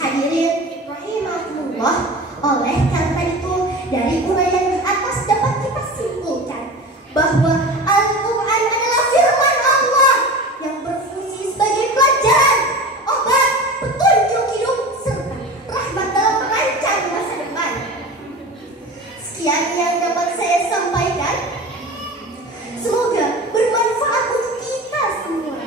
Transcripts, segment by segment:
Hadirin rahimahullah, oleh karena itu dari uraian di atas dapat kita simpulkan bahwa Al-Quran adalah firman Allah yang berfungsi sebagai pelajaran, obat, petunjuk hidup, serta rahmat dalam merancang masa depan. Sekian yang dapat saya sampaikan. Semoga bermanfaat untuk kita semua.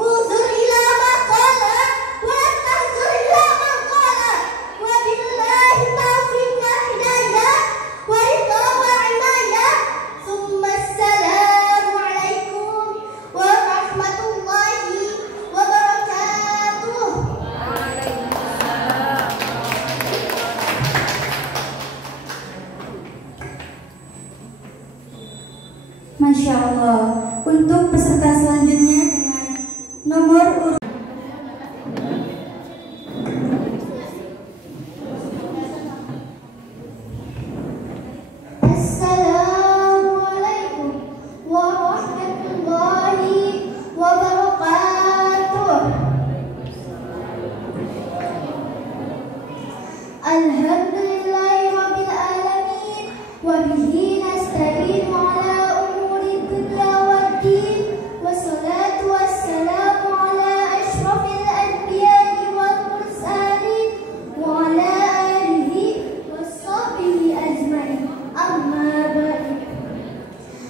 Uzur ila maqala wa tahzur ila maqala wa billahi taufiq wal hidayah wa ridha wa inayah. Summa assalamu alaikum warahmatullahi wabarakatuh. Masya Allah. Untuk peserta selanjutnya dengan nomor urut Assalamualaikum warahmatullahi wabarakatuh. Alhamdulillahi rabbil alamin wa bihi nasta'inu ala umuri dunya waddin wassalatu wassalamu ala asyrafil anbiya'i wal mursalin wa ala alihi washabihi ajmain. Amma ba'du.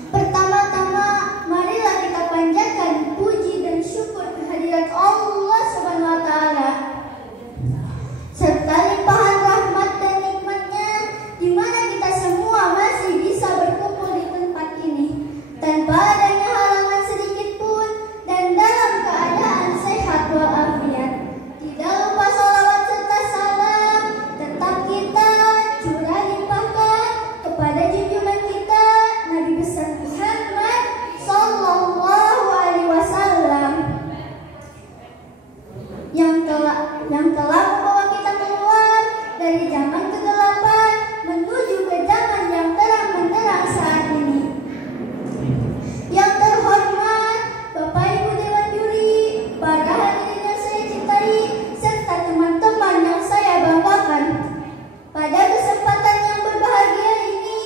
Pertama-tama marilah kita panjatkan puji dan syukur kehadirat Allah Subhanahu wa taala serta limpahan rahmat dan nikmatnya, di mana kita semua masih bisa berkumpul di tempat ini tanpa adanya halangan sedikit pun dan dalam keadaan sehat walafiat. Tidak lupa salawat serta salam tetap kita curah limpahkan kepada junjungan kita Nabi besar Muhammad sallallahu alaihi wasallam yang telah membawa kita keluar dari zaman kegelapan menuju ke zaman yang terang benderang saat ini. Yang terhormat Bapak Ibu Dewan Juri, para hadirin yang saya cintai, serta teman-teman yang saya banggakan. Pada kesempatan yang berbahagia ini,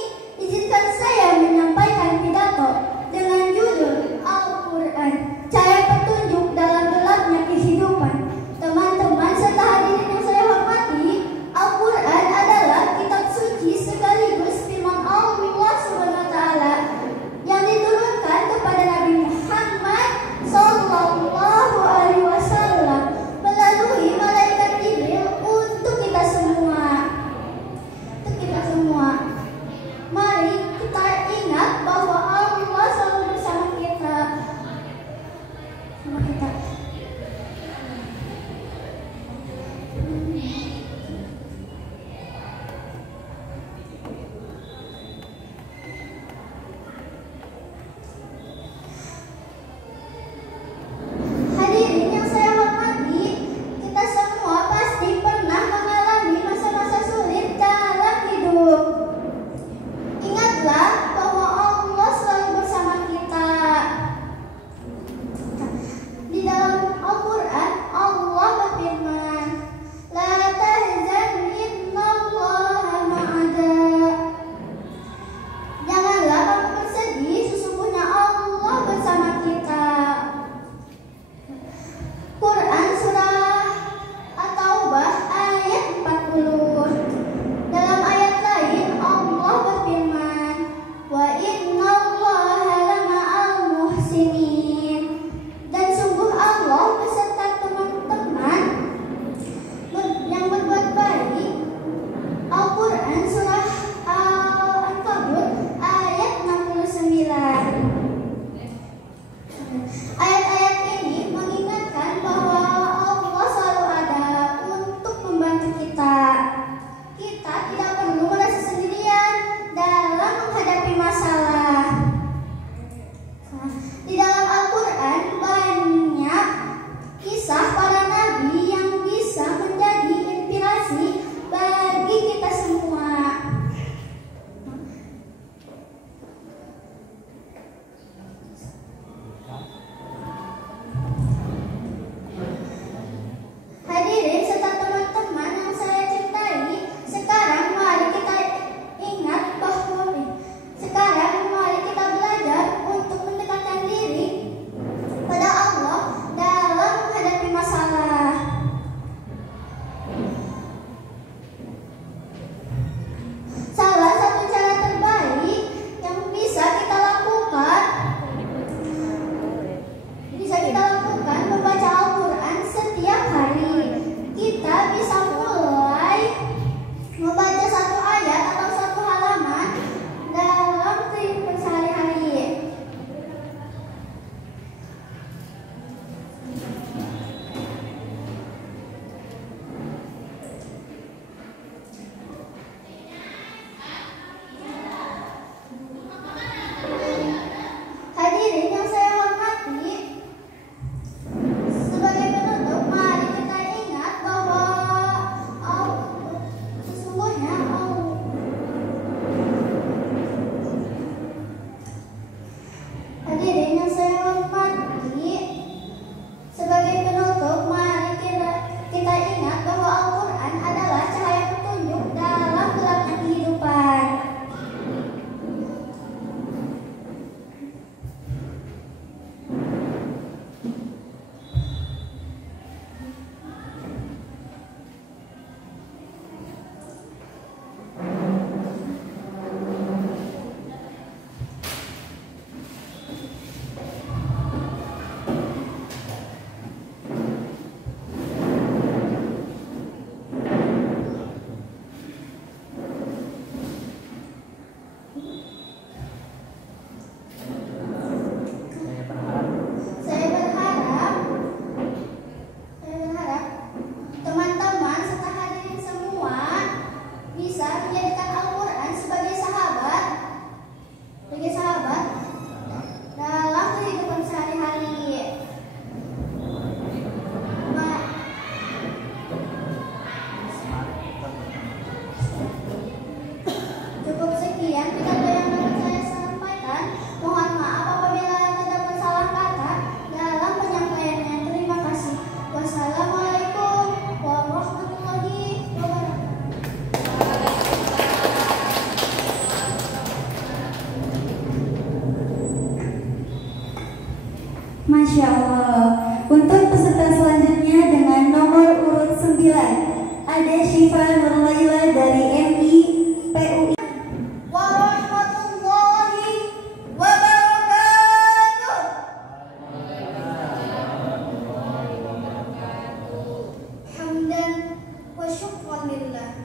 izinkan saya menyampaikan pidato dengan judul Al-Quran, Cahaya Petunjuk dalam Gelapnya Kehidupan. Teman-teman serta hadirin yang saya hormati, Al-Quran Masya Allah. Untuk peserta selanjutnya dengan nomor urut 9 ada Syifa Nurlaila dari MI PUI. Warahmatullahi wabarakatuh. Hamdan wa syukran lillah.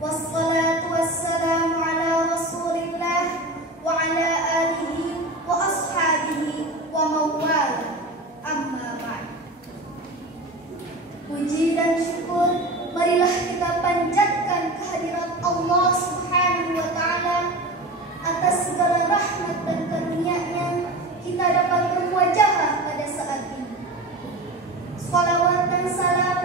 Wassalatu wassalamu ala Rasulillah wa ala alihi wa ashabihi wa mawala. Amma ba'd. Puji dan syukur marilah kita panjatkan kehadirat Allah Subhanahu wa taala atas segala rahmat dan karunia-Nya kita dapat bermuajahah pada saat ini. Salawat dan salam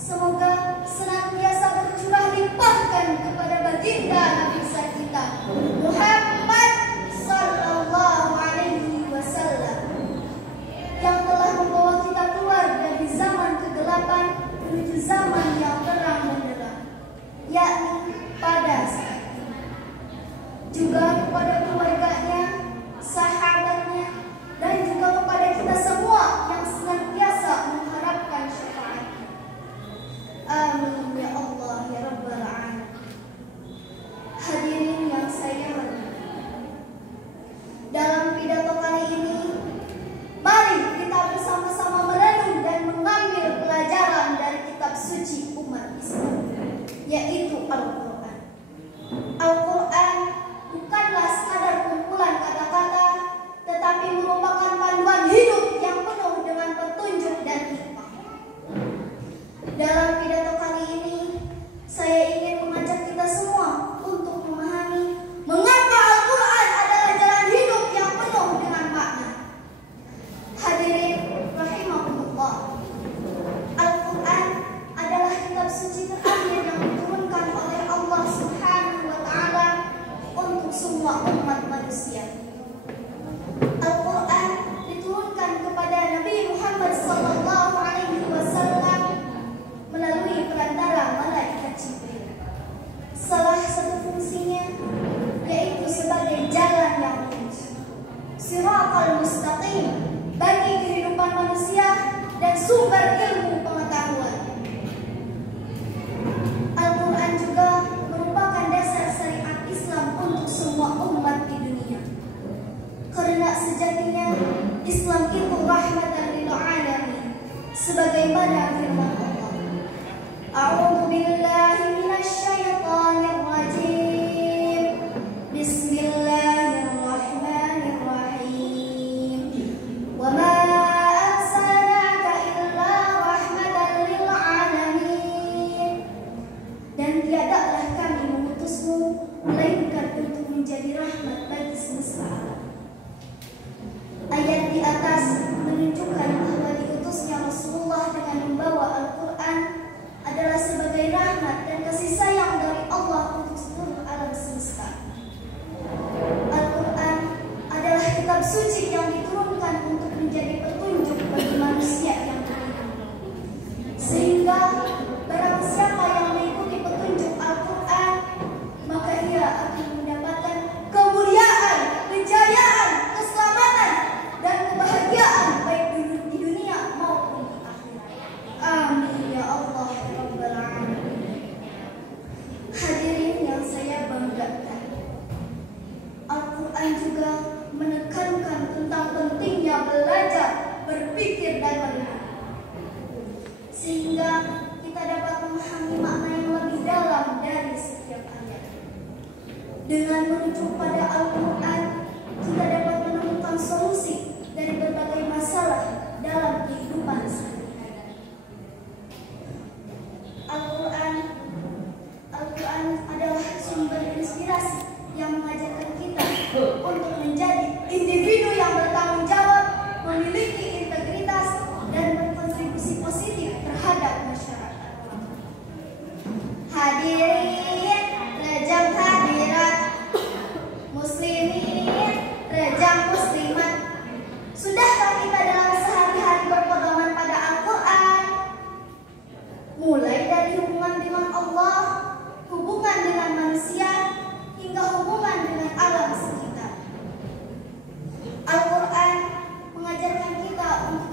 semoga senantiasa bercurah limpahkan kepada baginda Nabi kita Muhammad sallallahu alaihi wasallam yang telah membawa kita keluar dari zaman kegelapan menuju zaman yang terang benderang, yakni pada saat ini. Juga kepada keluarganya, sahabatnya, dan juga kepada kita semua yang senantiasa mengharapkan syafaatnya. Amin ya Allah ya Rabbal Alamin. Hadirin yang saya hormati, dalam pidato kali ini mari kita bersama-sama merenung dan mengambil pelajaran dari kitab suci umat Islam, yaitu Al-Quran. Al-Quran bukanlah sekadar kumpulan kata-kata, tetapi merupakan panduan hidup yang penuh dengan petunjuk dan hikmah. Dalam pidato kali ini, saya ingin mengajak kita semua untuk memahami mengapa Al-Quran adalah jalan hidup yang penuh dengan makna. Hadirin rahimahullah, Al-Quran adalah kitab suci terakhir yang diturunkan oleh Allah Subhanahu wa taala untuk semua umat manusia. Al-Quran diturunkan kepada Nabi Muhammad sallallahu alaihi wasallam melalui perantara malaikat Jibril. Salah satu fungsinya yaitu sebagai jalan yang lurus, siratal mustaqim bagi kehidupan manusia dan sumber ilmu pengetahuan. Al-Quran juga merupakan dasar syariat Islam untuk semua umat di dunia. Karena sejatinya Islam itu rahmatan lil alamin, sebagaimana firman Allah. A'udzu billahi minasy syaithanir rajim. Bismillahirrahmanirrahim. Wa ma arsalnaka illa rahmatan lil alamin. Dan tiadalah kami mengutusmu melainkan untuk menjadi rahmat bagi semesta alam. Ayat di atas menunjukkan bahwa diutusnya Rasulullah dengan membawa Al-Quran adalah sebagai rahmat dan kasih sayang dari Allah untuk seluruh alam semesta. Al-Quran adalah kitab suci yang diturunkan untuk menjadi petunjuk bagi manusia yang beriman. Sehingga barang siapa yang mengikuti petunjuk Al-Quran, maka ia akan mendapatkan kemuliaan, kejayaan, keselamatan, dan kebahagiaan baik di dunia maupun di akhirat. Amin ya Allah ya Rabbal Alamin. Hadirin yang saya banggakan, Al-Quran juga menekankan tentang pentingnya belajar, berpikir, dan melihat, sehingga kita dapat memahami makna yang lebih dalam dari setiap ayat. Dengan merujuk pada Al-Quran, kita dapat menemukan solusi dari berbagai masalah dalam kehidupan sehari-hari. Al-Quran adalah sumber inspirasi yang mengajarkan kita untuk menjadi individu yang bertanggung jawab, memiliki integritas, dan berkontribusi positif terhadap masyarakat. Hadirin, rejang hadirat, muslimin, rejang muslimat, sudahkah kita dalam sehari-hari berpedoman pada Al-Quran? Mulai dari hubungan dengan Allah, hubungan dengan manusia, hingga hubungan dengan alam sekitar. Al-Quran mengajarkan kita untuk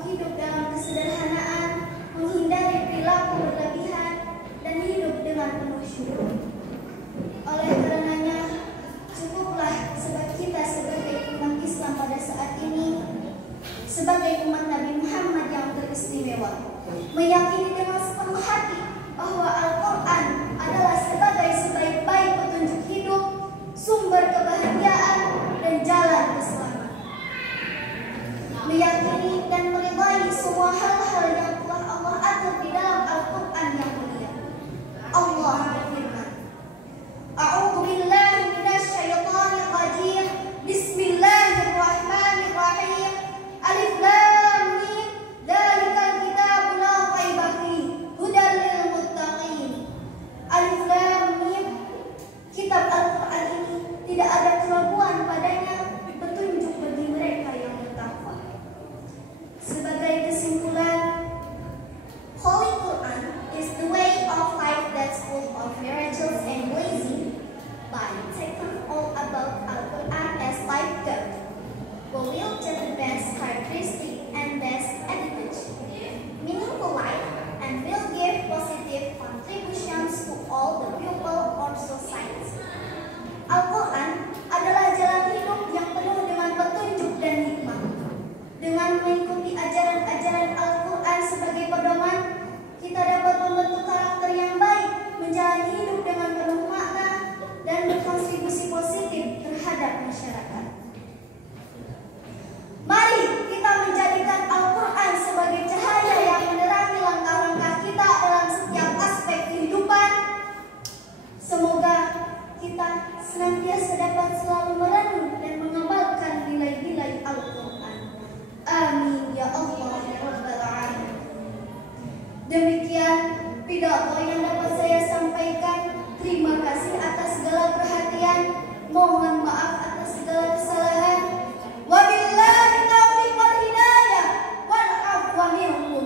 Demikian pidato yang dapat saya sampaikan. Terima kasih atas segala perhatian. Mohon maaf atas segala kesalahan. Wabillahi taufiq wal hidayah wal afwa minkum.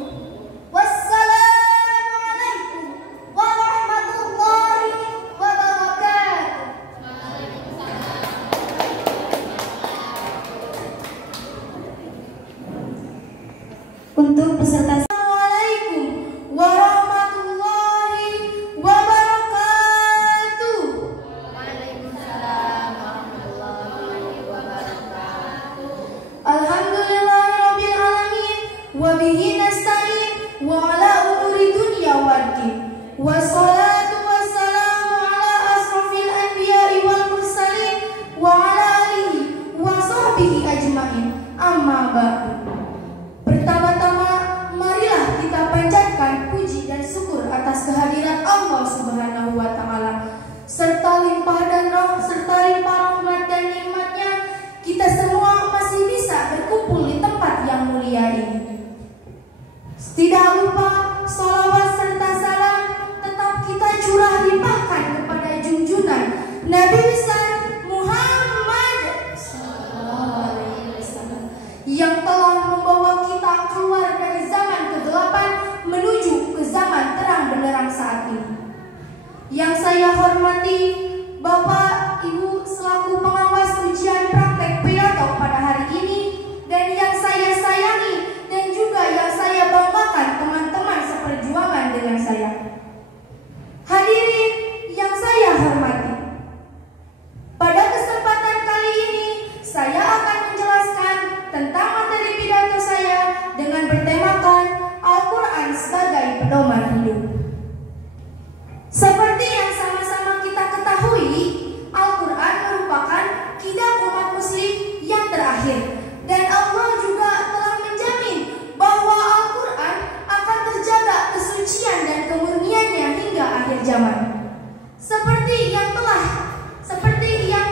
Wassalamualaikum warahmatullahi wabarakatuh. Untuk peserta Assalamualaikum warahmatullahi wabarakatuh. Waalaikumsalam warahmatullahi wabarakatuh. Alhamdulillahirabbil alamin wa bihi nasta'in wa ala umuri dunya waddin. Wassalatu wassalamu ala asrofil anbiya'i wal mursalin wa ala alihi wa sahbihi ajma'in. Amma ba'du. Pertama-tama, marilah kita panjatkan puji dan syukur atas kehadiran Allah Subhanahu wa Ta'ala, serta limpah rahmat dan nikmatnya, kita semua masih bisa berkumpul di tempat yang mulia ini. Tidak lupa salawat serta salam tetap kita curah limpahkan kepada junjungan Nabi besar Muhammad SAW, yang telah membawa kita keluar dari zaman kegelapan menuju ke zaman terang benderang saat ini. Yang saya hormati Bapak Ibu selaku pengawas ujian praktek pidato pada hari ini, dan yang saya sayangi dan juga yang saya banggakan teman-teman seperjuangan dengan saya. Hadirin yang saya hormati, pada kesempatan kali ini saya akan menjelaskan tentang materi pidato saya dengan bertemakan Al-Quran sebagai pedoman hidup. Seperti yang sama-sama kita ketahui, Al-Quran merupakan kitab umat muslim yang terakhir, dan Allah juga telah menjamin bahwa Al-Quran akan terjaga kesucian dan kemurniannya hingga akhir zaman. Seperti yang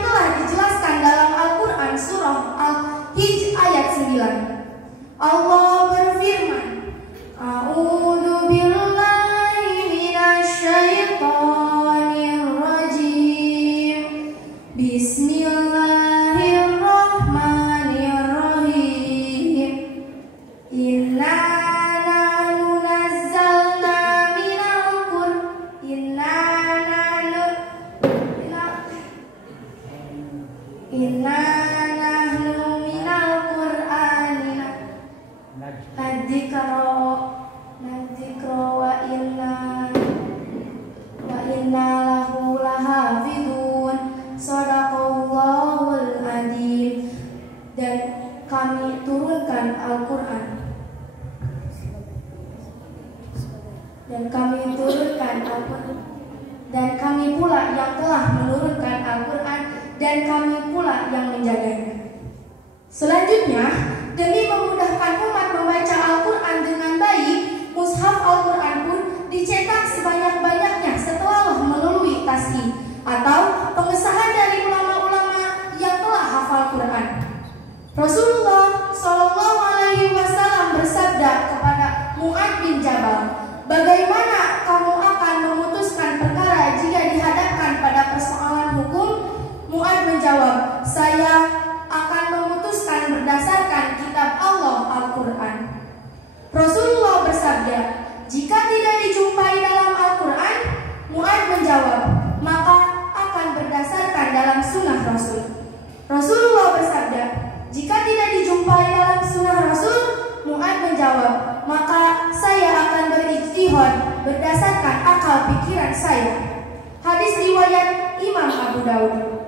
telah dijelaskan dalam Al-Quran surah Al-Hijr ayat 9. Allah berfirman, A'udzu billahi minasyaitonir rajim. Bismillahirrahmanirrahim. Inna nahnu nazzalna minal Qur'ani nadzikra wa inna lahu lahafidun. Shadaqallahul adzim. Dan kami turunkan Al-Quran, dan kami pula yang telah menurunkan Al-Quran, dan kami pula yang menjaganya. Selanjutnya, demi memudahkan umat membaca Al-Quran dengan baik, mushaf Al-Quran pun dicetak sebanyak-banyaknya setelah melalui tasih atau pengesahan dari ulama-ulama yang telah hafal Quran. Rasulullah Shallallahu Alaihi Wasallam bersabda kepada Mu'adz bin Jabal, "Bagaimana kamu akan memutuskan perkara jika dihadapkan pada persoalan hukum?" Mu'adz menjawab, "Saya akan memutuskan berdasarkan kitab Allah Al-Quran." Rasulullah bersabda, "Jika tidak dijumpai dalam Al-Quran," Mu'adz menjawab, "maka akan berdasarkan dalam sunnah Rasul." Rasulullah bersabda, "Jika tidak dijumpai dalam sunnah Rasul," Mu'adz menjawab, "maka saya akan berijtihad berdasarkan akal pikiran saya." Hadis riwayat Imam Abu Daud.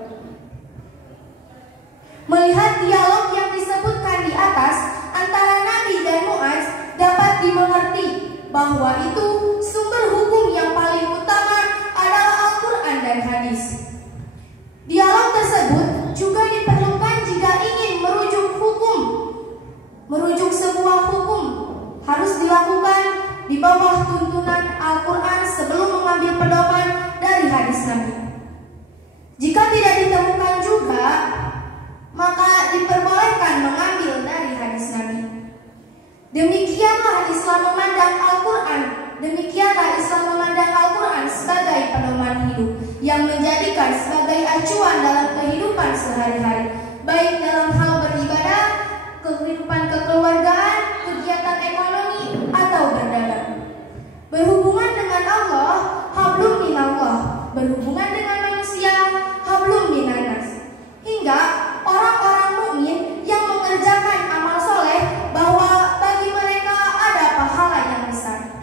Melihat dialog yang disebutkan di atas antara Nabi dan Mu'adz, dapat dimengerti bahwa itu sumber hukum yang paling utama adalah Al-Quran dan hadis. Dialog tersebut juga diperlukan jika ingin merujuk sebuah hukum harus dilakukan di bawah tuntunan Al-Quran sebelum mengambil pedoman dari hadis Nabi. Jika tidak ditemukan juga, maka diperbolehkan mengambil dari hadis Nabi. Demikianlah Islam memandang Al-Quran bantuan dalam kehidupan sehari-hari, baik dalam hal beribadah, kehidupan kekeluargaan, kegiatan ekonomi, atau berdagang. Berhubungan dengan Allah, hablum minallah. Berhubungan dengan manusia, hablum minannas. Hingga orang-orang mukmin yang mengerjakan amal soleh, bahwa bagi mereka ada pahala yang besar.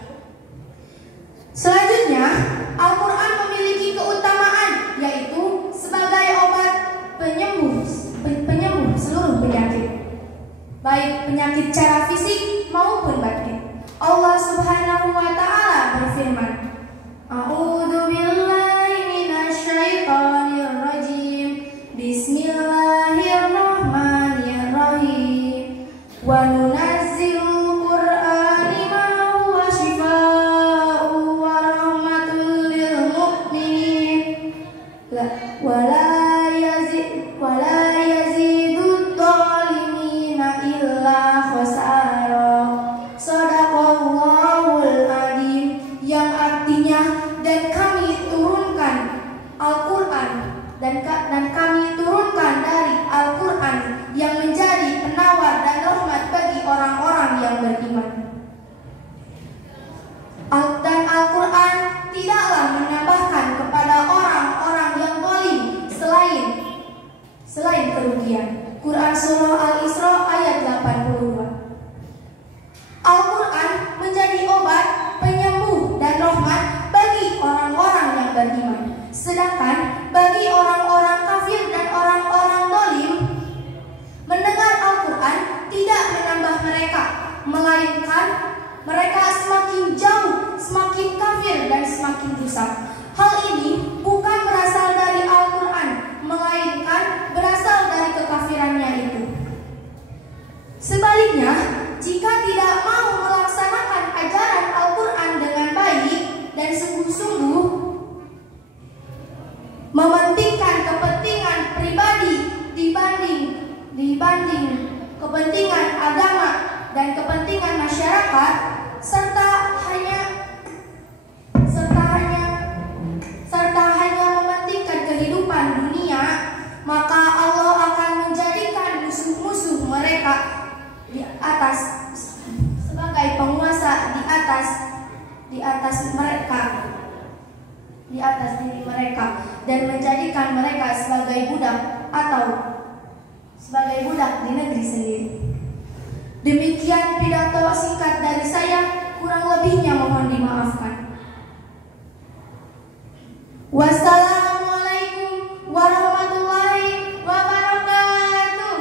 Selanjutnya, Al-Quran memiliki keutamaan, yaitu sebagai obat penyembuh seluruh penyakit, baik penyakit secara fisik maupun batin. Allah Subhanahu wa Ta'ala berfirman, A'udzu billahi minasyaitonir rajim. Bismillahirrahmanirrahim. Wa nunazzilul Qur'ani ma huwa shifaa'un wa rahmatul lil mu'minin. Wa la yazidud dhalimina illa khasara. Shadaqallahul adzim, yang artinya dan kami turunkan Al-Quran dan kami turunkan dari Al-Quran yang menjadi penawar dan rahmat bagi orang-orang yang beriman. Dan Al-Quran tidaklah menambahkan kepada orang-orang yang zalim selain kerugian. Quran Surah Al-Isra ayat 82. Al-Quran menjadi obat, penyembuh, dan rahmat bagi orang-orang yang beriman. Sedangkan bagi orang-orang kafir dan orang-orang zalim, mendengar Al-Quran tidak menambah mereka, melainkan mereka semakin jauh, semakin kafir, dan semakin rusak. Hal ini bukan berasal dari Al-Quran, melainkan berasal dari kekafirannya itu. Sebaliknya, jika tidak mau melaksanakan ajaran Al-Quran dengan baik dan sungguh-sungguh, mementingkan kepentingan pribadi dibanding kepentingan agama dan kepentingan masyarakat, serta hanya mementingkan kehidupan dunia, maka Allah akan menjadikan musuh-musuh mereka di atas sebagai penguasa di atas mereka, di atas diri mereka, dan menjadikan mereka sebagai budak atau sebagai budak di negeri sendiri. Demikian pidato singkat dari saya, kurang lebihnya mohon dimaafkan. Wassalamualaikum warahmatullahi wabarakatuh.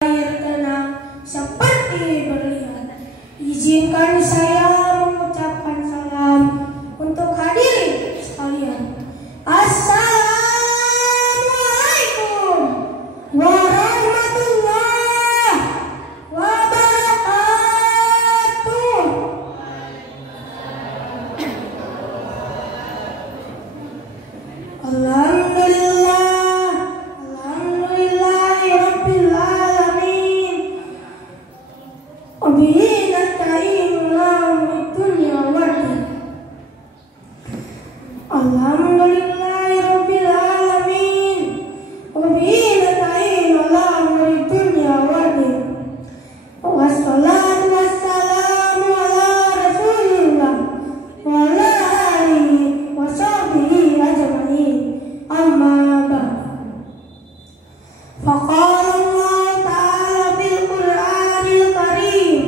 Air tenang seperti berlian. Izinkan saya mengucapkan salam untuk hadirin sekalian. Assalamualaikum warahmatullahi wabarakatuh. Alhamdulillahirabbil alamin. Wabihi nasta'in ala umuri dunya waddin. Alhamdulillahirabbil alamin. Wabihi nasta'in ala umuri dunya waddin. Wassalatu wassalamu ala Rasulillah wa ala alihi wa sahbihi ajma'in. Amma ba'd. Faqala Allah ta'ala fil Qur'anil Karim,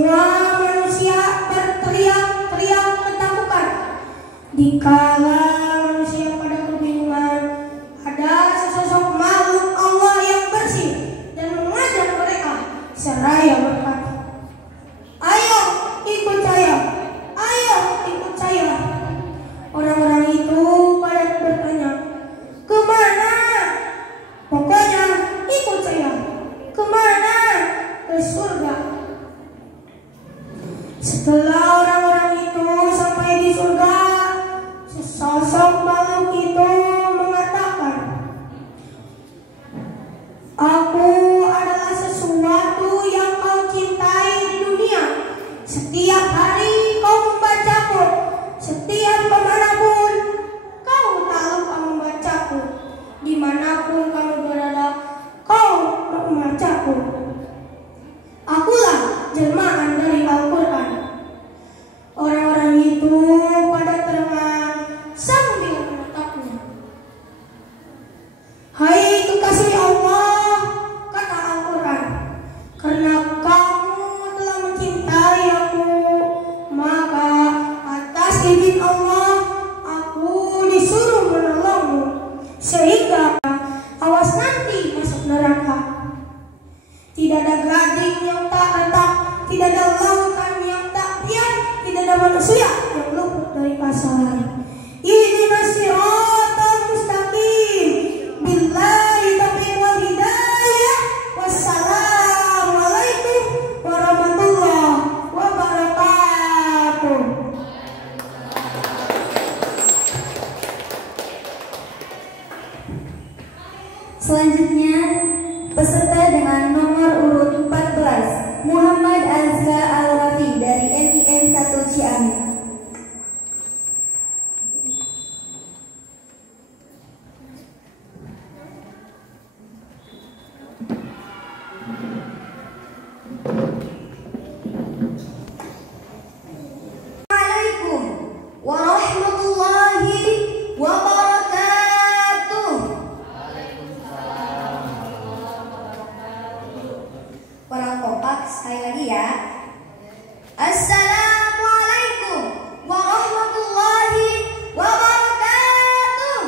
Semua manusia berteriak-teriak ketakutan. Dikala manusia pada kebingungan, ada sesosok makhluk Allah yang bersih dan mengajak mereka seraya berkata, "Ayo ikut saya, ayo ikut saya." Orang-orang itu pada bertanya, "Kemana?" "Pokoknya ikut saya." "Kemana?" "Ke surga." Setelah orang-orang itu sampai di surga, sesosok makhluk itu mengatakan, "Aku adalah sesuatu yang kau cintai di dunia. Setiap hari kau membacaku. Setiap kemanapun kau tak lupa membacaku. Dimanapun kamu berada, kau membacaku. Akulah jelmaan dari Al-Quran." Orang-orang itu pada terang sambil menatapnya. "Hai kekasih Allah," kata Al-Quran, "karena kamu telah mencintai aku, maka atas izin Allah aku disuruh menolongmu sehingga awas nanti masuk neraka. Tidak ada gading yang tak retak, tidak ada lautan yang tak diam, tidak ada manusia yang luput dari pasangan. Ihdinas siratal mustaqim. Billahi taufiq wal hidayah. Wassalamualaikum warahmatullahi wabarakatuh. Selanjutnya, peserta dengan nomor urut 14, Muhammad Azka Al-Rafi dari MIN 1 Ciamis. Assalamualaikum warahmatullahi wabarakatuh. Orang kompak sekali lagi ya. Assalamualaikum warahmatullahi wabarakatuh.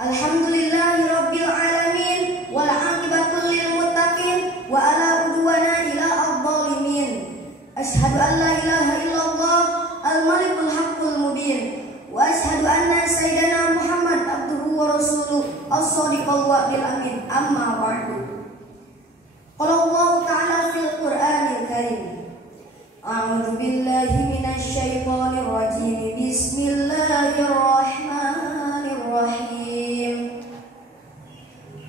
Alhamdulillahirabbil alamin wal aqibatul lil muttaqin wa ala udwana ila adh-dhalimin. Asyhadu an la ilaha illallah al-malikul haqqul mubin wa asyhadu anna sayyidana Muhammad abduhu wa rasuluh as-shadiqul wa'dil amin. Amma ba'du. Qala Allah ta'ala fil Qur'anil Karim. A'udzu billahi minasy syaithanir rajim. Bismillahirrahmanirrahim.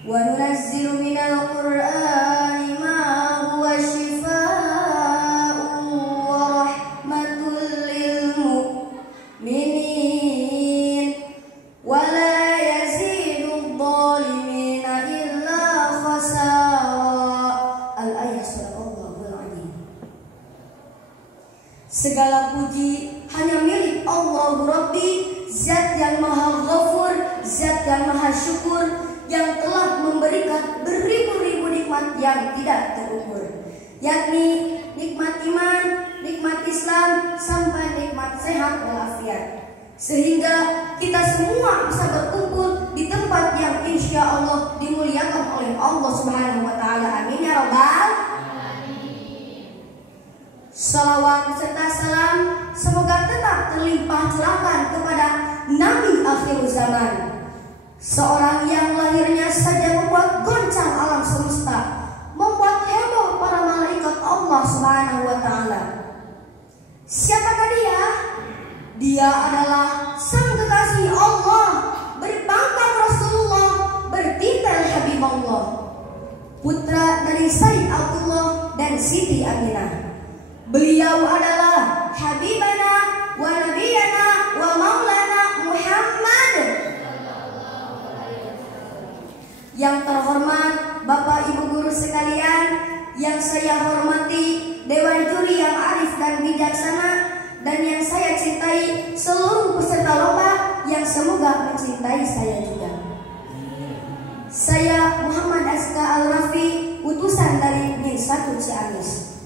Wa nunazzilu minal Qur'ani ma huwa shifaa'un wa rahmatul lil mu'minin wa la yazidudz zalimina illa khasara. Al-ayat Sadaqallahul Adzim. Segala puji hanya milik Allah Rabbi, Zat yang Maha Ghafur, Zat yang Maha Syukur, yang telah memberikan beribu-ribu nikmat yang tidak terukur, yakni nikmat iman, nikmat Islam, sampai nikmat sehat walafiat, sehingga kita semua bisa berkumpul di tempat yang insya Allah dimuliakan oleh Allah Subhanahu wa Ta'ala. Amin ya Rabbal. Salawat serta salam semoga tetap terlimpah curahkan kepada Nabi akhir zaman, seorang yang lahirnya saja membuat goncang alam semesta, membuat heboh para malaikat Allah Subhanahu wa Ta'ala. Siapakah dia? Dia adalah sang kekasih Allah, berpangkat Rasulullah, bertitel Habibullah, putra dari Sayyid Abdullah dan Siti Aminah. Beliau adalah Habibana wa Nabiyana wa Maulana Muhammad. Yang terhormat Bapak Ibu guru sekalian, yang saya hormati Dewan Juri yang arif dan bijaksana, dan yang saya cintai seluruh peserta lomba yang semoga mencintai saya juga. Saya Muhammad Azka Al-Rafi, utusan dari NIM 1 Ciamis.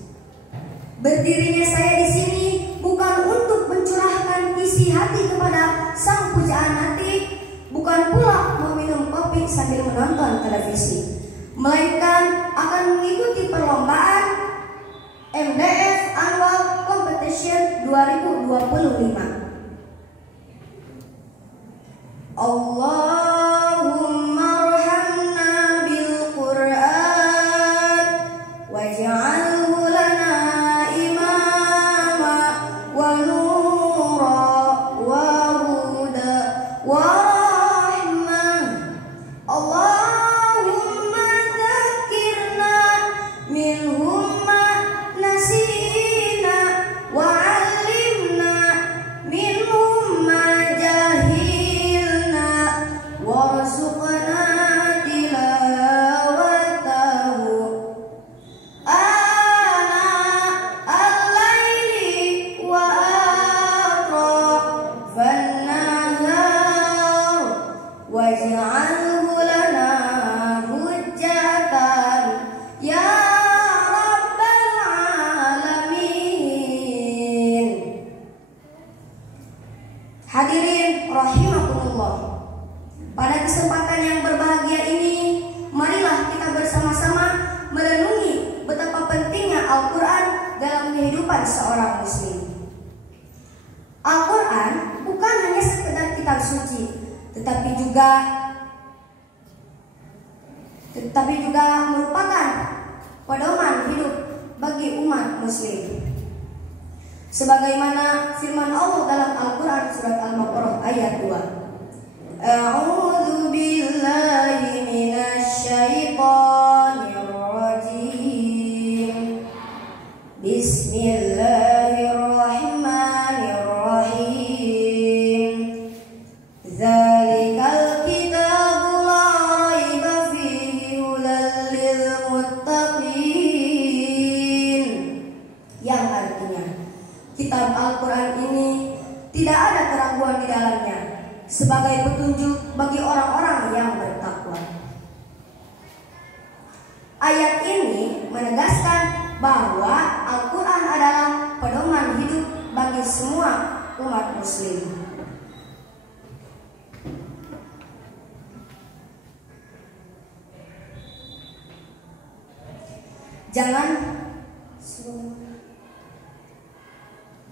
Berdirinya saya di sini bukan untuk mencurahkan isi hati kepada sang pujaan hati, bukan pula meminum kopi sambil menonton televisi, melainkan akan mengikuti perlombaan MDF Annual Competition 2025. Allahumma arhamna bil Qur'an waj'alhu lana imama wa nura wa huda wa rahmah. Allahumma dzakirna minhum ma nasina wa 'allimna minhum ma jahilna warzuqna tilawatahu ana al-laili wa atrafan nahar waj'alhu lana hujjatan ya rabbal alamin. Hadirin rahimakumullah, pada kesempatan yang berbahagia ini, marilah kita bersama-sama merenungi betapa pentingnya Al-Quran dalam kehidupan seorang muslim. Al-Quran bukan hanya sekedar kitab suci, tetapi juga merupakan pedoman hidup bagi umat muslim. Sebagaimana firman Allah dalam Al-Quran surat Al-Baqarah ayat 2. A'udzu billahi minasy syaithanir rajim. Bismillahirrahmanirrahim. Dzalikal kitabu la raiba fihi hudal lil muttaqin. Yang artinya, kitab Al-Quran ini tidak ada keraguan di dalamnya, sebagai petunjuk bagi orang-orang yang bertakwa. Ayat ini menegaskan bahwa Al-Quran adalah pedoman hidup bagi semua umat muslim.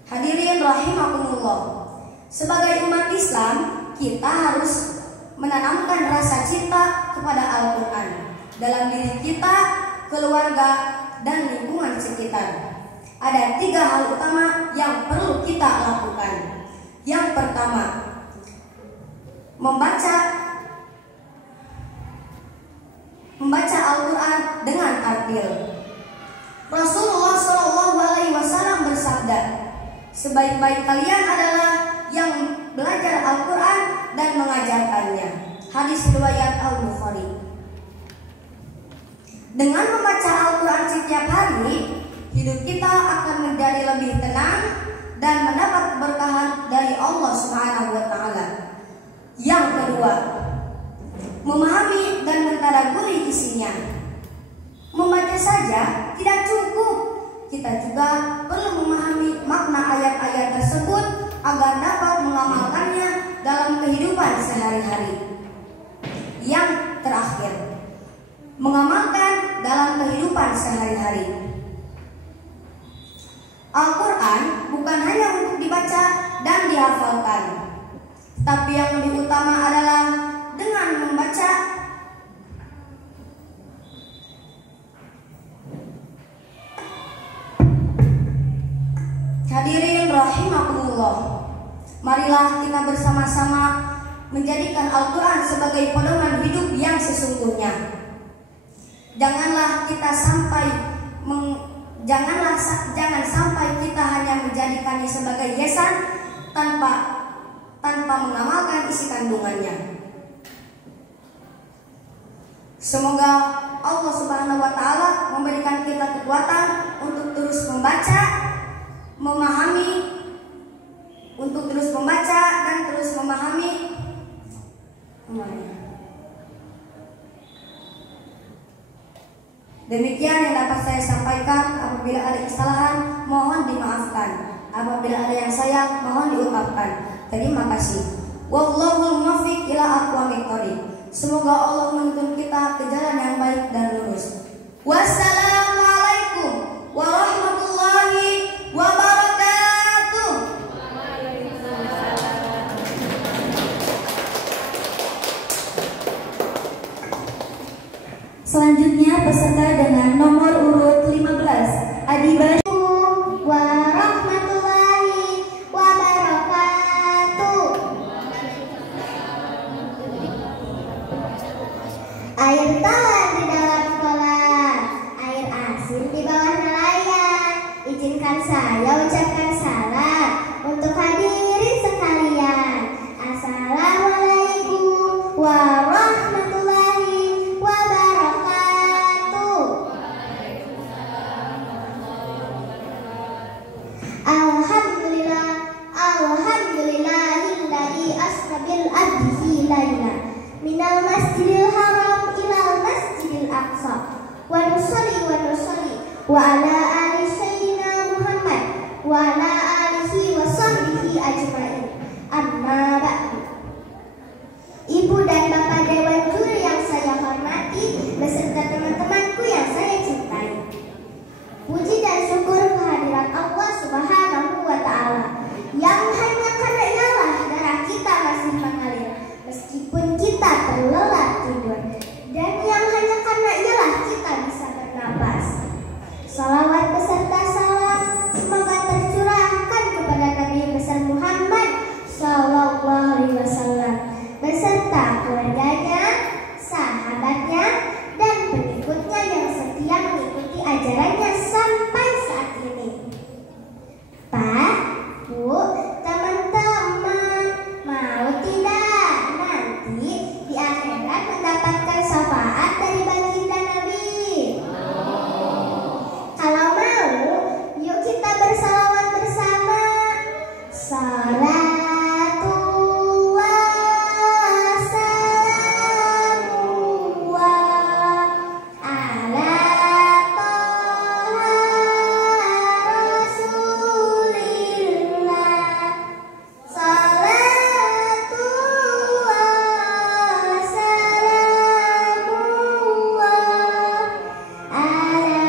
Hadirin rahimakumullah, sebagai umat Islam, kita harus menanamkan rasa cinta kepada Al-Quran dalam diri kita, keluarga, dan lingkungan sekitar. Ada 3 hal utama yang perlu kita lakukan. Yang pertama, membaca Al-Quran dengan tartil. Rasulullah SAW bersabda, sebaik-baik kalian adalah yang belajar Al-Quran dan mengajarkannya. Hadis riwayat Al-Bukhari. Dengan membaca Al-Quran setiap hari, hidup kita akan menjadi lebih tenang dan mendapat berkahan dari Allah Subhanahu wa Ta'ala. Yang kedua, memahami dan mentadabburi isinya. Membaca saja tidak cukup, kita juga perlu memahami makna ayat-ayat tersebut agar dapat mengamalkannya dalam kehidupan sehari-hari. Yang terakhir, mengamalkan dalam kehidupan sehari-hari. Al-Quran bukan hanya untuk dibaca dan dihafalkan, tapi yang lebih utama adalah dengan membaca Hadirin rahimakumullah, marilah kita bersama-sama menjadikan Al-Quran sebagai pedoman hidup yang sesungguhnya. Jangan sampai kita hanya menjadikannya sebagai hiasan tanpa mengamalkan isi kandungannya. Semoga Allah Subhanahu wa Ta'ala memberikan kita kekuatan untuk terus membaca, dan terus memahami. Demikian yang dapat saya sampaikan. Apabila ada kesalahan, mohon dimaafkan. Apabila ada yang sayang, mohon diungkapkan. Terima kasih. Wallahul muwaffiq ila aqwamit thoriq. Semoga Allah menuntun kita ke jalan yang baik dan lurus. Wassalamualaikum warahmatullahi wabarakatuh. Selanjutnya peserta dengan nomor urut 15, Adiba. Warahmatullahi wabarakatuh. Air tawar di dalam kolam, air asin di bawah nelayan. Izinkan saya ucapkan salam untuk hadirin sekalian. Assalamualaikum warahmatullahi wabarakatuh. Alhamdulillah, alhamdulillahilladzi asra bil abdihi laila minal masjidil haram ilal masjidil aqsa wa nusalli wa ala ali sayyidina Muhammad wa ala alihi wa sahbihi ajma'in. Amma ba'du. Ibu dan bapak dewan juri yang saya hormati beserta teman-temanku yang saya cintai. Puji dan syukur kehadirat Allah Subhanahu wa Ta'ala yang hanya karena ialah darah kita masih mengalir meskipun kita terlelap tidur, dan yang hanya karena ialah kita bisa bernapas. Salawat beserta salam semoga tercurahkan kepada Nabi besar Muhammad Sallallahu Alaihi Wasallam beserta keluarganya, sahabatnya, dan pengikutnya yang setia mengikuti ajarannya sampai saat ini. Pak, Bu, teman-teman, mau tidak nanti di akhirat mendapatkan syafaat dari baginda Nabi? Kalau mau, yuk kita bersalawat bersama. Salatullah salamullah ala Toha Rasulillah. Salatullah salamullah ala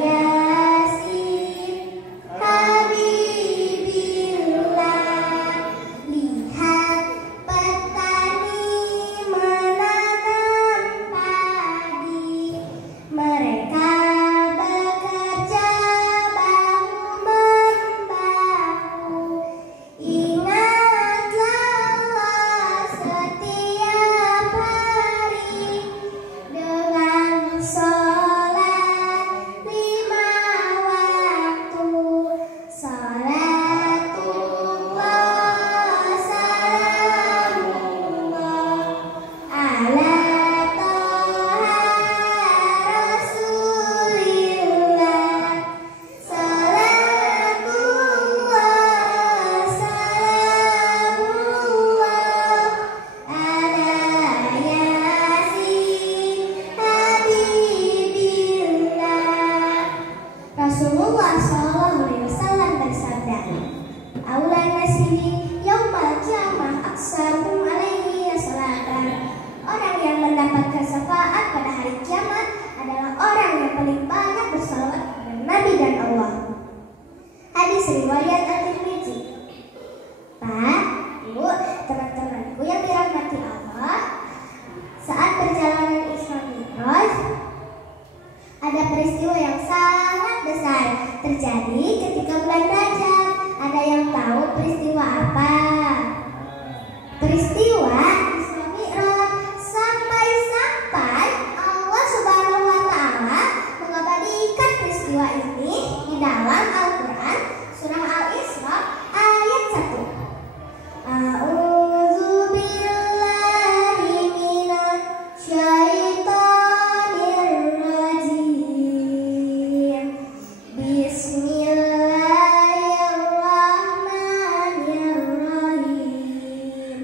Yasin Habibillah. Lihat petani menanam padi, mereka bekerja bahu-membahu. Ingatlah setiap hari dengan sholat 5 waktu. Salatullah salamullah ala Toha Rasulillah. Salatullah salamullah ala Yasin Habibillah. Rasulullah Shallallahu Alaihi Wasallam bersabda, "Aulan nasibi yaumal qiyamah aksaruhum alaihi salatan." Orang yang mendapatkan syafaat pada hari kiamat adalah orang yang paling banyak bersalawat kepada Nabi dan Allah. Hadis riwayat At-Tirmidzi. Pak, Bu, teman-temanku yang dirahmati Allah, saat perjalanan Isra Mi'raj ada peristiwa yang sangat besar terjadi ketika bulan Rajab. Ada yang tahu peristiwa apa? Peristiwa Isra Mi'raj, sampai-sampai Allah Subhanahu wa Ta'ala mengabadikan peristiwa ini di dalam Al-Quran surah Al-Isra ayat 1. A'udzu billahi minasy syaithanir rajim. Bismillahirrahmanirrahim.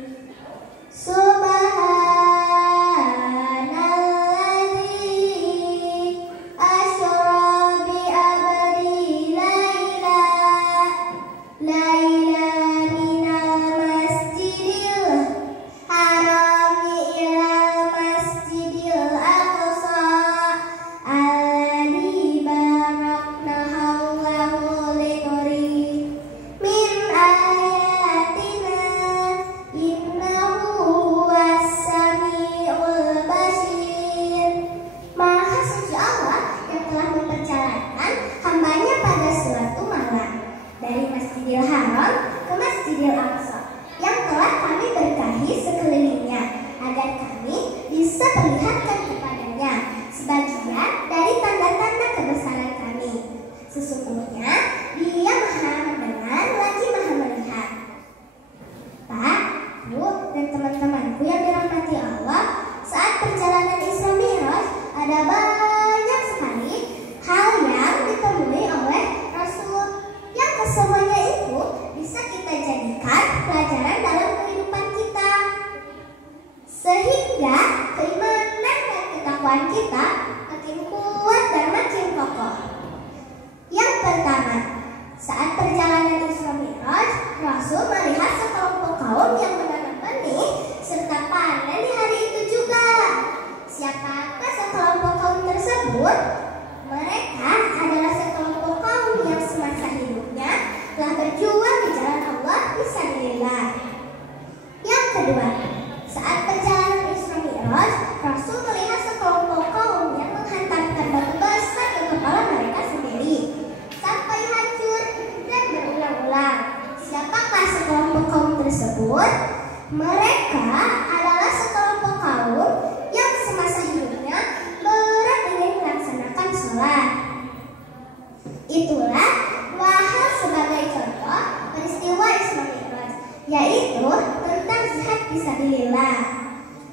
tersebut, mereka adalah sekelompok kaum yang semasa hidupnya telah berjuang di jalan Allah fisabilillah. Yang kedua, saat perjalanan Isra Mi'raj, Rasul melihat sekelompok kaum yang menghantamkan batu besar ke kepala mereka sendiri sampai hancur dan berulang-ulang. Siapakah sekelompok kaum tersebut? Mereka adalah sekelompok kaum yang semasa hidupnya berat ingin melaksanakan sholat. Itulah dua hal sebagai contoh peristiwa Isra Mi'raj, yaitu tentang jihad fisabilillah.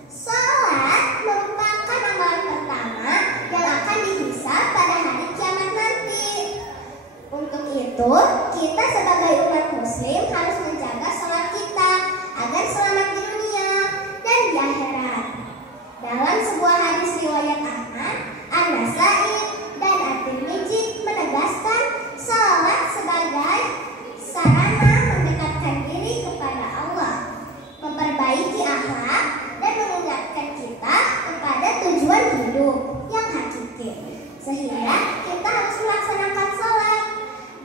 Sholat merupakan amalan pertama yang akan dihisab pada hari kiamat nanti. Untuk itu, kita sebagai umat muslim harus menjaga sholat kita agar selamat di dunia dan di akhirat. Dalam sebuah hadis riwayat Ahmad, An-Nasai, dan At-Tirmidzi menegaskan sholat sebagai sarana mendekatkan diri kepada Allah, memperbaiki akhlak, dan mengingatkan kita kepada tujuan hidup yang hakiki. Sehingga kita harus melaksanakan sholat.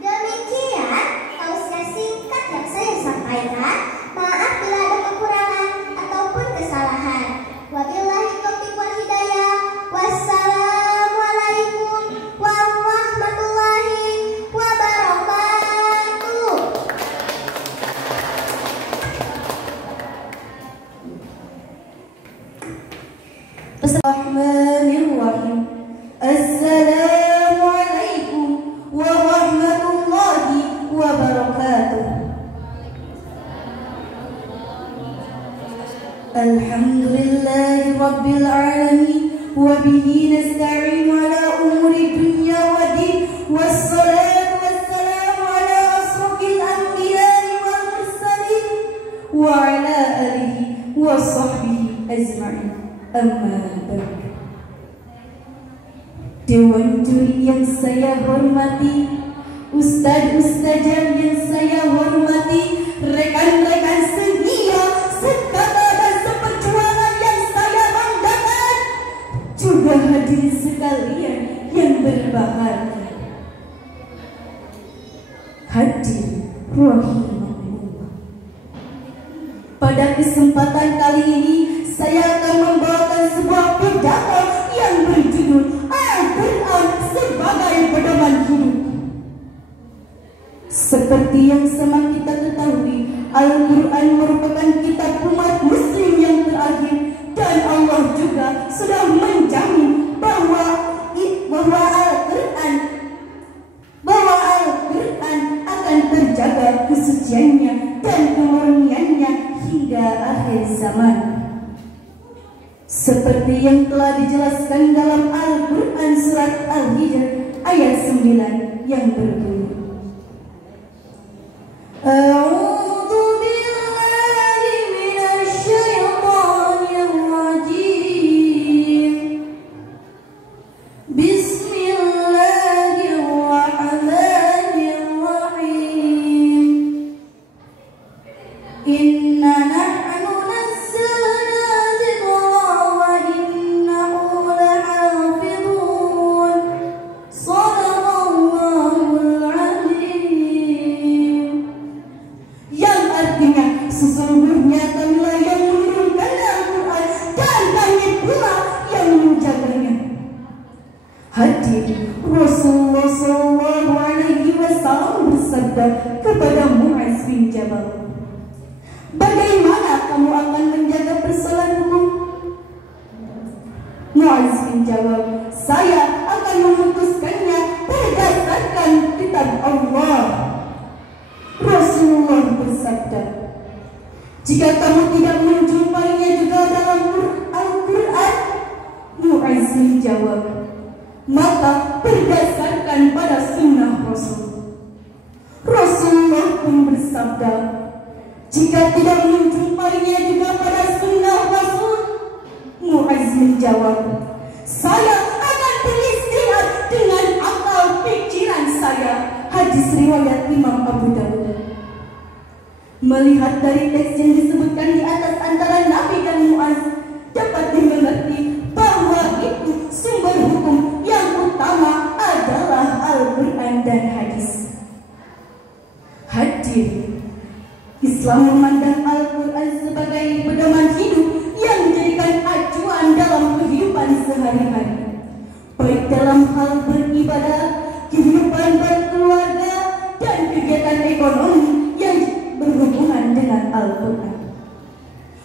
Demikian tausiah singkat yang saya sampaikan. Maaf bila ada kekurangan ataupun kesalahan. Wabillahi taufiq wal hidayah. Wassalamualaikum warahmatullahi wabarakatuh. Bismillahirrahmanirrahim. Assalamualaikum warahmatullahi wabarakatuh. Alhamdulillahi rabbil alamin wa bihi nasta'inu ala umuri dunya wa din, wassalatu wassalamu ala asrofil anbiya'i wal mursalin wa ala alihi wa sahbihi ajma'in. Amma ba'du. Dewan juri yang saya hormati, ustaz-ustazah yang saya hormati, rekan-rekan sedia, sekata dan seperjuangan yang saya banggakan, juga hadirin sekalian yang berbahagia. Hadir rahimahullah. Pada kesempatan kali ini saya akan membawakan sebuah pidato yang berjudul Al-Quran sebagai pedoman hidup. Seperti yang sama kita ketahui, Al-Quran merupakan kitab umat muslim yang terakhir, dan Allah juga sudah menjamin bahwa Al-Quran akan terjaga kesuciannya dan kemurniannya hingga akhir zaman. Seperti yang telah dijelaskan dalam Al-Quran surat Al-Hijr ayat 9 yang berbunyi, A'udzu billahi minasy syaithanir rajim. Bismillahirrahmanirrahim. Inna nahnu nazzalna dzikra wa innahu lahafizun. Shadaqallahul azim. Yang artinya sesungguhnya kamilah yang menurunkan Al-Quran dan kami pula yang menjaganya. Hadir Rasulullah SAW bersabda kepada Mu'adz bin Jabal, bagaimana kamu akan menjaga persoalanmu? Mu'adz bin jawab, saya akan memutuskannya berdasarkan kitab Allah. Rasulullah bersabda, jika kamu tidak menjumpainya juga dalam Al-Quran, Mu'adz menjawab, maka berdasarkan pada sunnah Rasul. Rasulullah pun bersabda, jika tidak menjumpainya juga pada sunnah Rasul, Mu'adz menjawab, saya akan beristihad dengan akal pikiran saya. Hadis riwayat Imam Abu Dawud. Melihat dari teks yang disebutkan di atas antara Nabi dan Mu'adz, dapat dimengerti bahwa itu sumber hukum Islam memandang Al-Quran sebagai pedoman hidup yang dijadikan acuan dalam kehidupan sehari-hari, baik dalam hal beribadah, kehidupan berkeluarga, dan kegiatan ekonomi yang berhubungan dengan Al-Quran.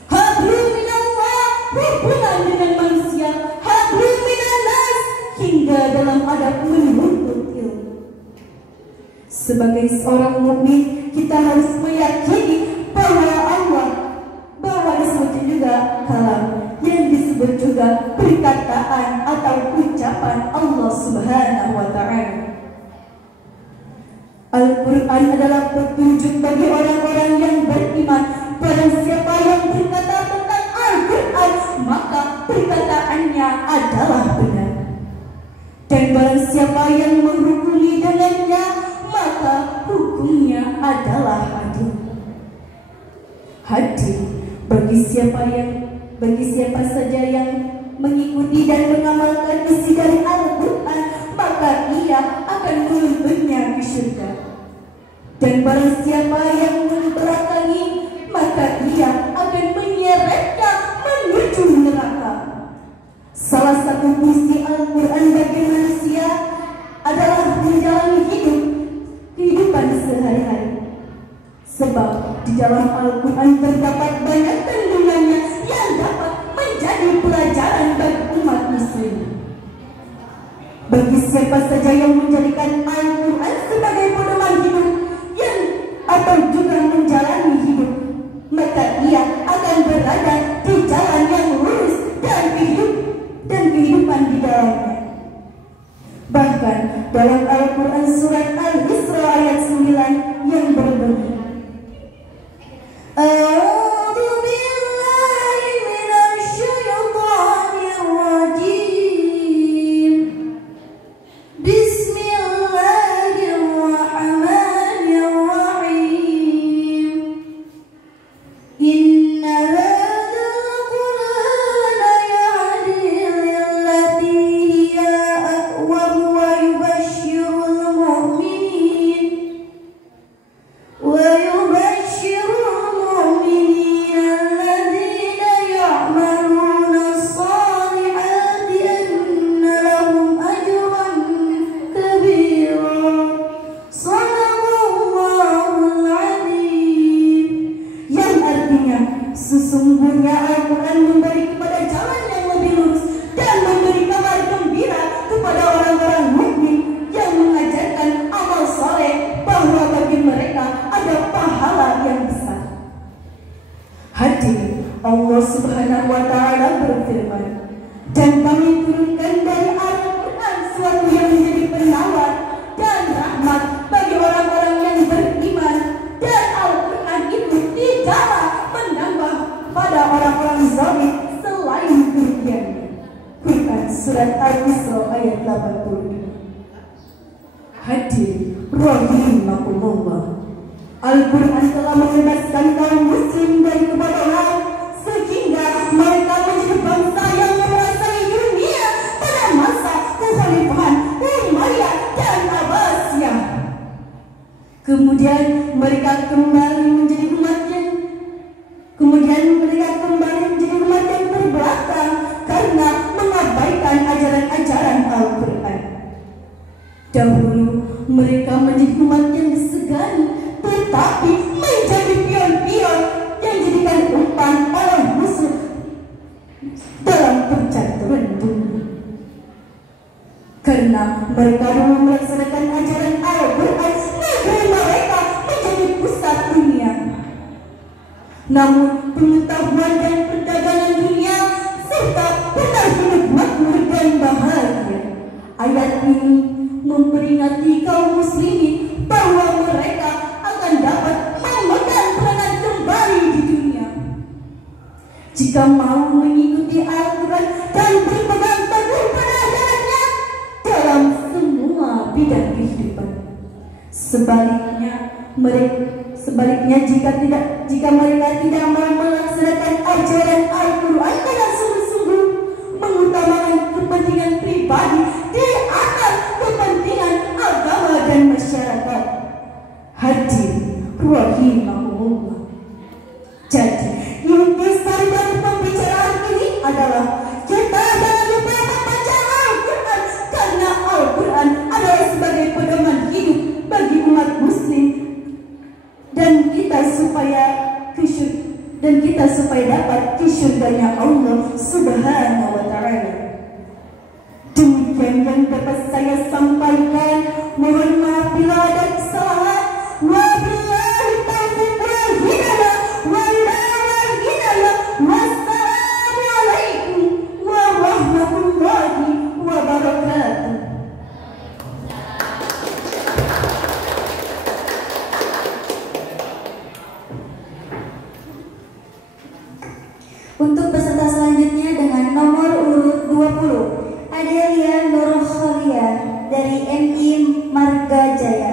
Hablum minallah, hubungan dengan manusia, hablum minannas, hingga dalam adab menuntut ilmu. Sebagai seorang mukmin, kita harus meyakini bahwa disebut juga kalam, yang disebut juga perkataan atau ucapan Allah Subhanahu wa Ta'ala. Al-Quran adalah petunjuk bagi orang-orang yang beriman. Barang siapa yang berkata tentang Al-Quran, maka perkataannya adalah benar. Dan barang siapa yang menghukumi dengannya, maka hukumnya adalah adil. Hadir bagi siapa saja yang mengikuti dan mengamalkan isi dari Al-Quran, maka ia akan menuntutnya ke surga. Dan barang siapa yang membelakangi, maka ia akan menyeretnya menuju neraka. Salah satu fungsi Al-Quran bagi manusia adalah menjalani kehidupan sehari-hari. Sebab di dalam Al-Quran terdapat banyak kandungannya yang dapat menjadi pelajaran bagi umat muslim. Bagi siapa saja yang menjadikan Al-Quran sebagai pedoman hidup atau juga menjalani hidup, maka ia akan berada di jalan yang lurus dan kehidupan di dalamnya. Bahkan dalam Al-Quran surat Al-Isra ayat 9 yang berbunyi, A'udzu billahi minasy syaithanir rajim. Bismillahirrahmanirrahim. Inna hadzal Qur'ana yahdi lillati hiya aqwam wa yubashshirul mu'minin alladzina ya'maluna as-salihati anna lahum ajran kabira. Shadaqallahul adzim. Yang artinya, sesungguhnya Al-Quran memberi kepada jalan yang lebih lurus dan memberi kabar gembira kepada orang-orang mukmin yang mengajarkan amal soleh, bahwa bagi mereka ada pahala yang besar. Hadir, Allah Subhanahu wa Ta'ala berfirman, dan kami turunkan dari Al-Quran suatu yang menjadi penawar dan rahmat bagi orang-orang yang beriman, dan Al-Quran itu tidaklah menambah pada orang-orang zalim selain kerugiannya. Quran surat Al-Isra ayat 80. Hadir rahimahullah, Al-Quran telah membebaskan kaum muslim dari kebodohan, sehingga mereka menjadi bangsa yang menguasai dunia pada masa kekhalifahan Umayyah dan Abbasiyah. Kemudian mereka kembali menjadi umat yang terbelakang karena mengabaikan ajaran-ajaran Al-Quran. Dahulu mereka menjadi umat yang disegani, tetapi menjadi pion-pion yang dijadikan umpan oleh musuh dalam percaturan dunia. Karena mereka dulu melaksanakan ajaran Al-Quran, negeri mereka menjadi pusat dunia. Namun pengetahuan dan perdagangan dunia serta benar hidup makmur dan bahagia. Ayat ini memperingati kaum muslimin bahwa mereka akan dapat memegang peranan kembali di dunia jika mau mengikuti Al-Quran dan berpegang teguh pada ajarannya dalam semua bidang kehidupan. Sebaliknya jika mereka tidak mau melaksanakan ajaran Al-Quran dengan sungguh-sungguh, mengutamakan kepentingan pribadi di atas kepentingan agama dan masyarakat. Hadir rahimahullah, surganya Allah Subhanahu wa Ta'ala. Demikian yang dapat saya sampaikan. Mohon maaf bila ada kesalahan. Wabillahi taufiq wal hidayah. Wassalamualaikum warahmatullahi wabarakatuh. Untuk peserta selanjutnya dengan nomor urut 20, Adelia Nurkhalia dari MI Marga Jaya.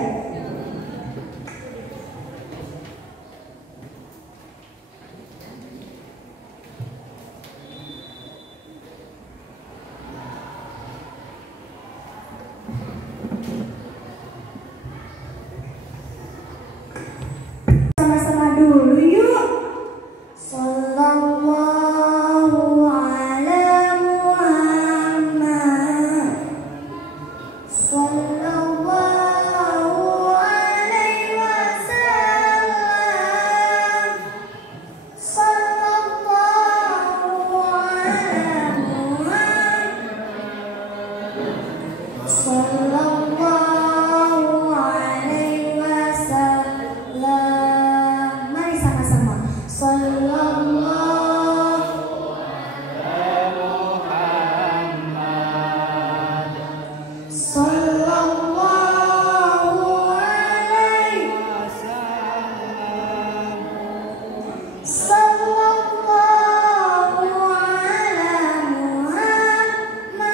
Sama-sama dulu yuk. Sallallahu ala Muhammad. Sallallahu alaihi wasallam. Sallallahu ala Muhammad. Sallallahu alaihi wasallam. Mari sama-sama. Sallallahu Sallallahu alaihi Sallallahu ala Muhammad.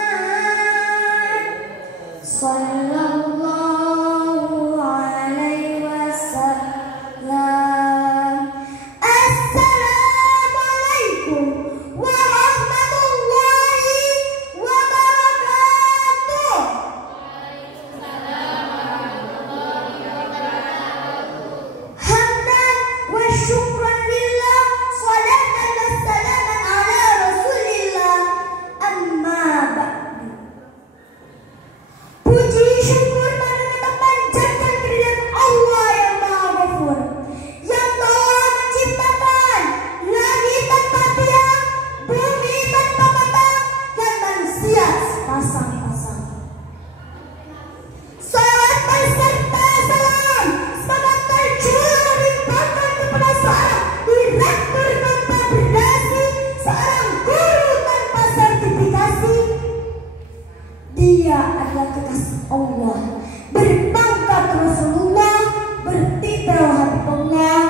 Sallallahu alaihi wasallam. Assalamualaikum warahmatullahi wabarakatuh. Hamdan wa syukran lillah, salatan wa salaman ala rasulillah, amma ba'du. Puji syukur mana kita panjatkan kehadirat Allah yang Maha Ghafur, yang telah menciptakan langit tanpa tiang, bumi tanpa batang, dan manusia sepasang-pasang. Salat beserta salam semoga tercurah limpahkan kepada seorang direktur tanpa berdasi, seorang guru tanpa sertifikasi. Dia adalah kekasih Allah, berpangkat Rasulullah, bertitel Habibullah,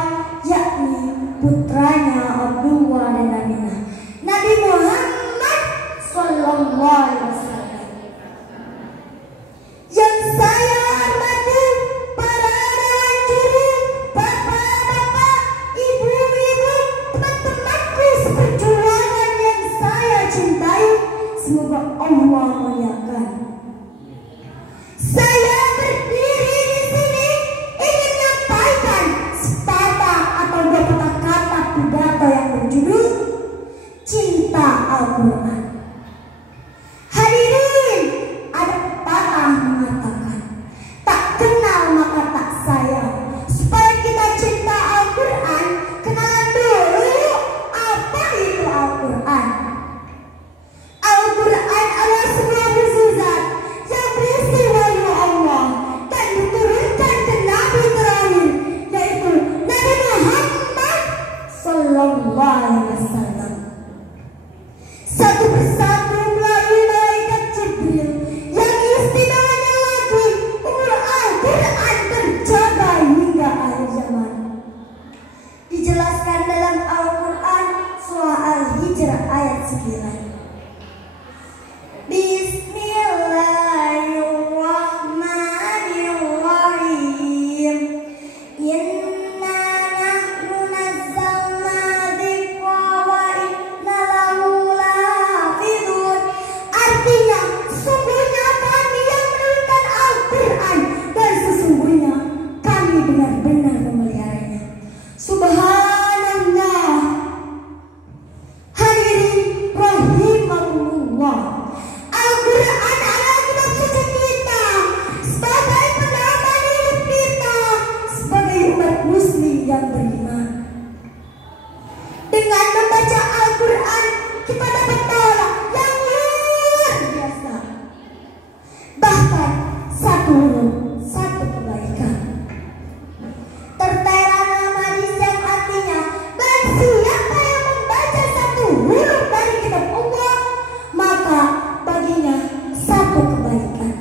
yakni putranya Abdullah dan Aminah, Nabi Muhammad Sallallahu Alaihi Wasallam. Yang saya hormati para dewan juri, bapak-bapak, ibu-ibu, teman-temanku seperjuangan yang saya cintai, semoga Allah muliakan. Saya berdiri di sini ingin menyampaikan sepatah atau dua patah kata pidato yang berjudul Cinta Al-Quran. Hadirin, ada pepatah mengatakan, tak kenal maka tak sayang. Supaya kita cinta Al-Quran, kenalan dulu apa itu Al-Quran. Al-Quran adalah sebuah mukjizat yang berisi wahyu Allah bahkan satu huruf, satu kebaikan. Tertera dalam hadis yang artinya, barang siapa yang membaca satu huruf dari kitab Allah, maka baginya satu kebaikan.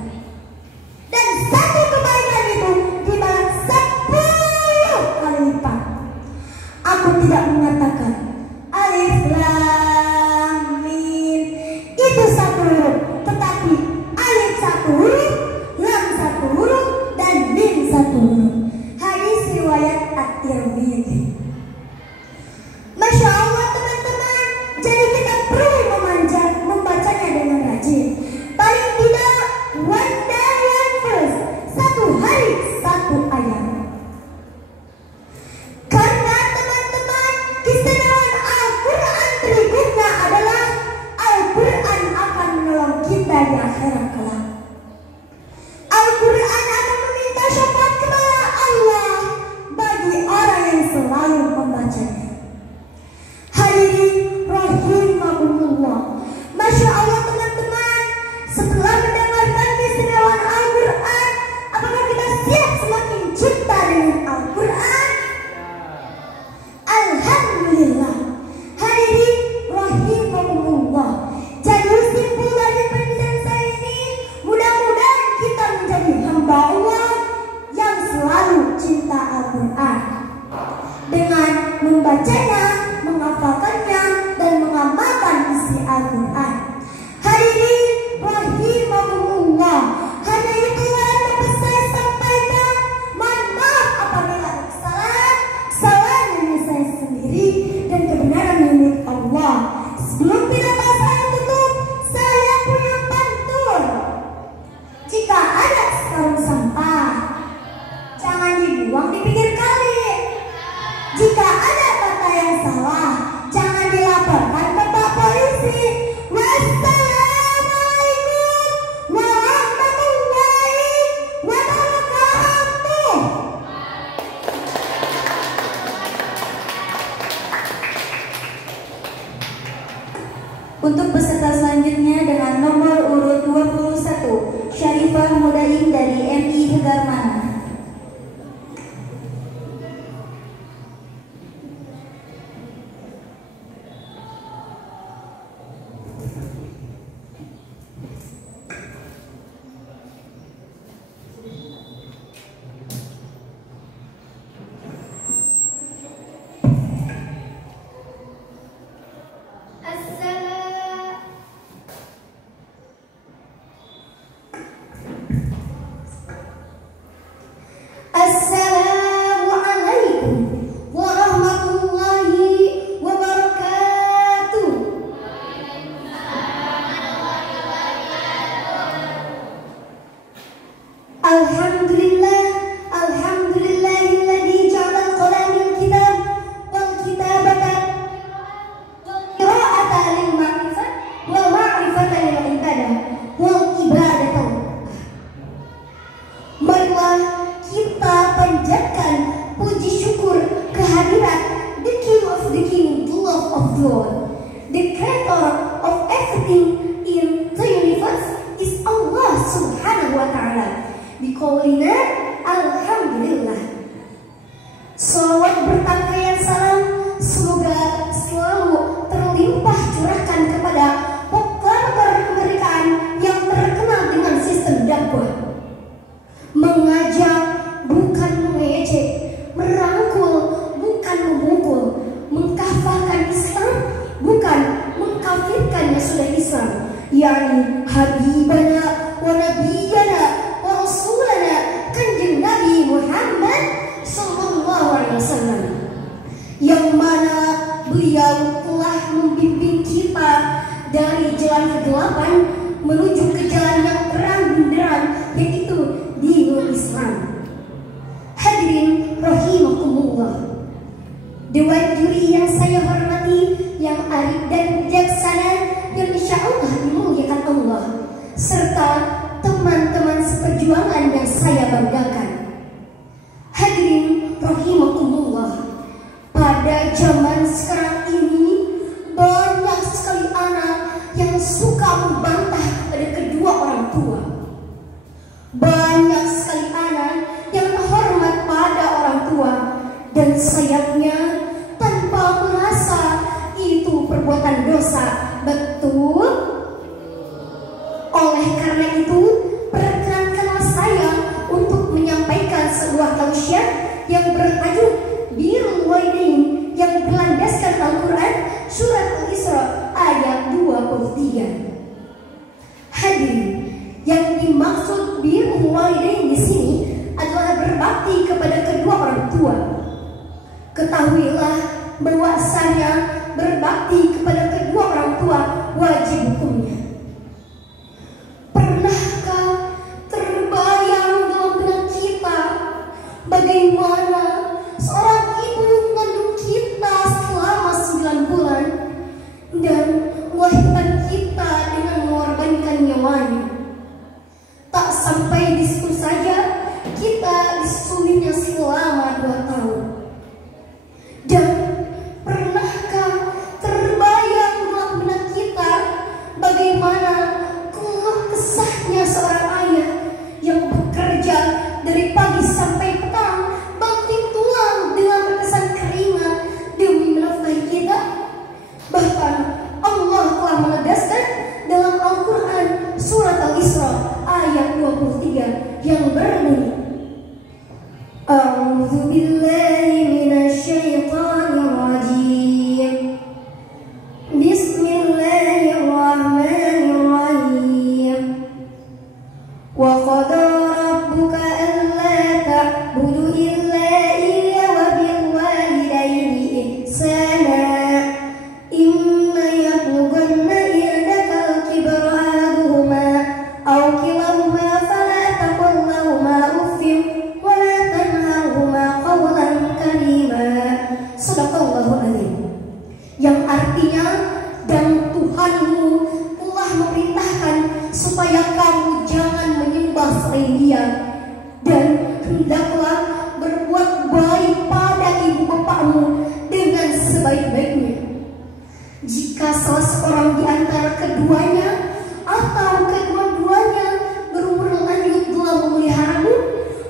Dan satu kebaikan itu dibalas 10 kali lipat. Aku tidak mengatakan alif lam mim itu satu huruf, tetapi alif satu huruf, lam satu huruf, dan mim satu huruf. Hadis riwayat At-Tirmidzi. Masya Allah teman-teman, jadi kita perlu membacanya dengan rajin. Paling tidak one day one verse, satu hari satu ayat. Karena teman-teman, keistimewaan Al-Quran berikutnya adalah Al-Quran akan menolong kita di akhirat kelak. Al-Quran akan meminta syafaat kepada Allah bagi orang yang selalu membacanya. Hadirin rahimakumullah. Masya Allah teman-teman, setelah mendengarkan keistimewaan Al-Quran, apakah kita siap semakin cinta dengan Al-Quran? Alhamdulillah. Hadirin rahimakumullah. Jadi simpul dari penjelasan saya ini, mudah-mudahan kita menjadi hamba Allah yang selalu cinta Al-Quran dengan membacanya, menghafalkannya, dan mengamalkan isi Al-Quran. Hadirin rahimakumullah. Hanya itulah yang dapat saya sampaikan. Mohon maaf apabila ada kesalahan. Kesalahan dari saya sendiri dan kebenaran milik Allah. Sebelum pidato saya tutup, saya punya pantun. Jika ada sekarang sampah, jangan dibuang di pinggir kali. Jika ada kata yang salah, jangan dilaporkan ke Pak Polisi. Wassalamualaikum warahmatullahi wabarakatuh. Untuk peserta selanjutnya dengan nomor urut 21, Syarifah Mudaim dari MI Hegarmana. Assalamualaikum warahmatullahi wabarakatuh. Alhamdulillah, alhamdulillahilladzi ja'ala al-qalam lil kitab wal kitabata wal qira'ata lil ma'rifat wal ma'rifata lil ibadah wal ibadata. Marilah kita panjatkan puji syukur kehadirat the King of the King, the Lord of Lord, the Creator of everything in the universe is Allah Subhanahu wa Ta'ala. Biqaulina alhamdulillah. Salawat bertangkaian salam semoga selalu terlimpah curahkan kepada proklamator kemerdekaan yang terkenal dengan sistem dakwah. Mengajak bukan mengejek, merangkul bukan memukul, mengkafirkan Islam bukan mengkafirkan yang sudah Islam, yakni habibana wa nabiyana wa rasulana kanjeng Nabi Muhammad sallallahu alaihi wasallam, yang mana beliau telah membimbing kita dari jalan kegelapan menuju ke jalan yang terang benderang, yaitu dinul Islam. sayangnya tanpa merasa itu perbuatan dosa. Betul? Oleh karena itu, perkenankanlah saya untuk menyampaikan sebuah tausiah yang bertajuk Birrul Walidain yang berlandaskan Al-Quran surat Al-Isra ayat 23. Hadirin, yang dimaksud birrul walidain di sini adalah berbakti kepada kedua orang tua. Ketahuilah bahwasanya berbakti kepada kedua orang tua wajib hukumnya. Pernahkah terbayang dalam benak kita bagaimana seorang ibu mengandung kita selama 9 bulan dan melahirkan kita dengan mengorbankan nyawanya? Tak sampai di situ saja, kita disusuinya selama 2 tahun. Dan pernahkah terbayang dalam benak kita bagaimana keluh kesahnya seorang ayah yang bekerja dari pagi sampai petang, banting tulang dengan berkesan keringat demi menafkahi kita? Bahkan Allah telah menegaskan dalam Al-Quran surat Al-Isra ayat 23 yang berbunyi, A'udzu billahi minasyaitonir rajim. Bismillahirrahmanirrahim. Wa qada rabbuka alla ta'budu illa iyyahu wa bil walidayni ihsana. Imma yablughanna indakal kibara ahaduhuma aw kilahuma fala taqul lahumā uffin wa la tanharhumā qawlan karīmā. Shadaqallahul adzim. Yang artinya, dan Tuhanmu telah memerintahkan supaya kamu jangan menyembah selain Dia, dan hendaklah berbuat baik pada ibu bapakmu dengan sebaik-baiknya. Jika salah seorang di antara keduanya atau kedua-duanya berumur lanjut dalam memeliharamu,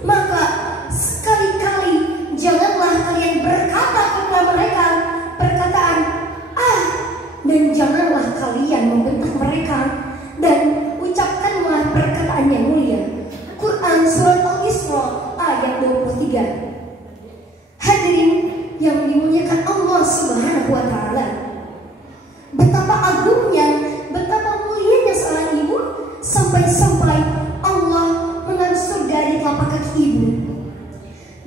maka sekali-kali janganlah kalian berkata kepada mereka perkataan "ah", dan janganlah kalian membentak mereka, dan ucapkanlah perkataan yang mulia. Quran surat Al-Isra ayat 23. Hadirin yang dimuliakan Allah Subhanahu wa Ta'ala, betapa agungnya, betapa mulianya seorang ibu sampai-sampai Allah menaruh surga di telapak kaki ibu.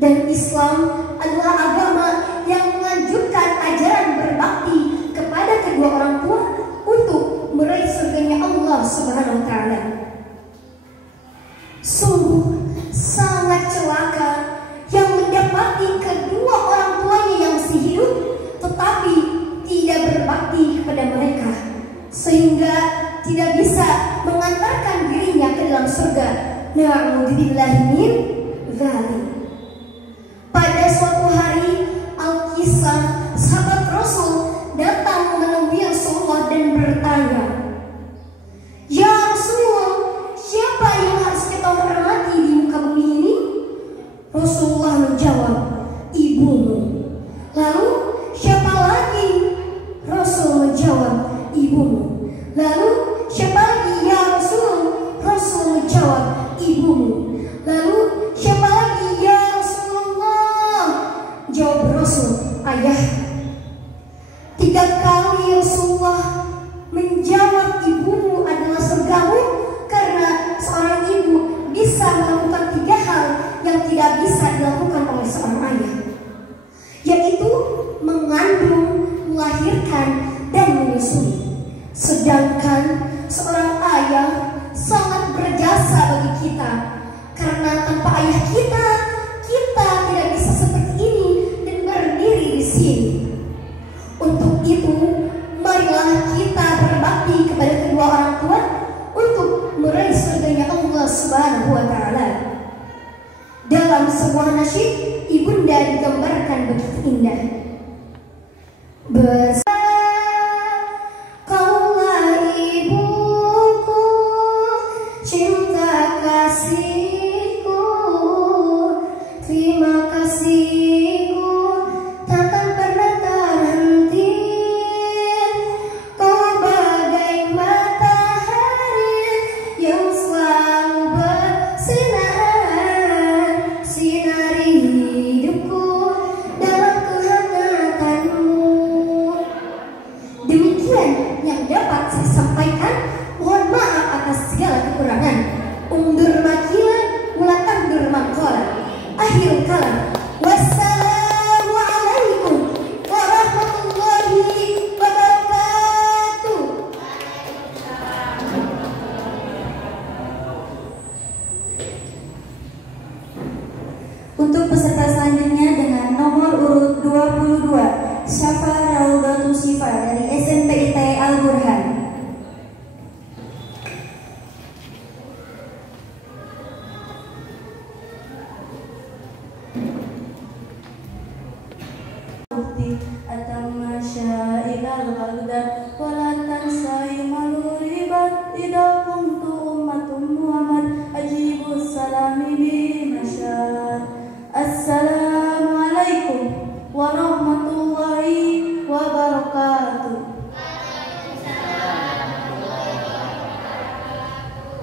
Dan Islam adalah agama yang menganjurkan ajaran berbakti kepada kedua orang tua untuk meraih surganya Allah Subhanahu wa Ta'ala. Sungguh sangat celaka yang mendapati kedua orang tuanya yang masih hidup tetapi tidak berbakti kepada mereka, sehingga tidak bisa mengantarkan dirinya ke dalam surga. Na'udzubillahi min dzalik. Pada suatu hari, Al-Kisah, sahabat Rasul, datang menemui Rasulullah dan bertanya, "Ya Rasulullah, siapa yang harus kita hormati di muka bumi ini?" Rasulullah menjawab, "Ibumu." Lalu, "Siapa lagi?" Rasul menjawab, "Ibumu." Lalu, "Siapa lagi ya Rasul?" Rasul menjawab, "Ibumu." Lalu, "Siapa lagi ya Rasulullah?" Jawab Rasul, "Ayah." 3 kali Rasulullah menjawab ibumu adalah surgamu, karena seorang ibu bisa melakukan 3 hal yang tidak bisa dilakukan oleh seorang ayah, yaitu mengandung, melahirkan, dan menyusui. Sedangkan seorang ayah sangat berjasa bagi kita, karena tanpa ayah kita tidak bisa seperti ini dan berdiri di sini. Untuk itu, marilah kita berbakti kepada kedua orang tua untuk meraih surganya Allah Subhanahu wa Ta'ala. Dalam sebuah nasyid, ibunda digambarkan begitu indah. Kaulah ibuku, cinta kasihku, terima kasihku Untuk peserta selanjutnya dengan nomor urut 22, Syafa Raudatu Syifa dari SMP IT Al-Burhan. Assalamualaikum warahmatullahi wabarakatuh.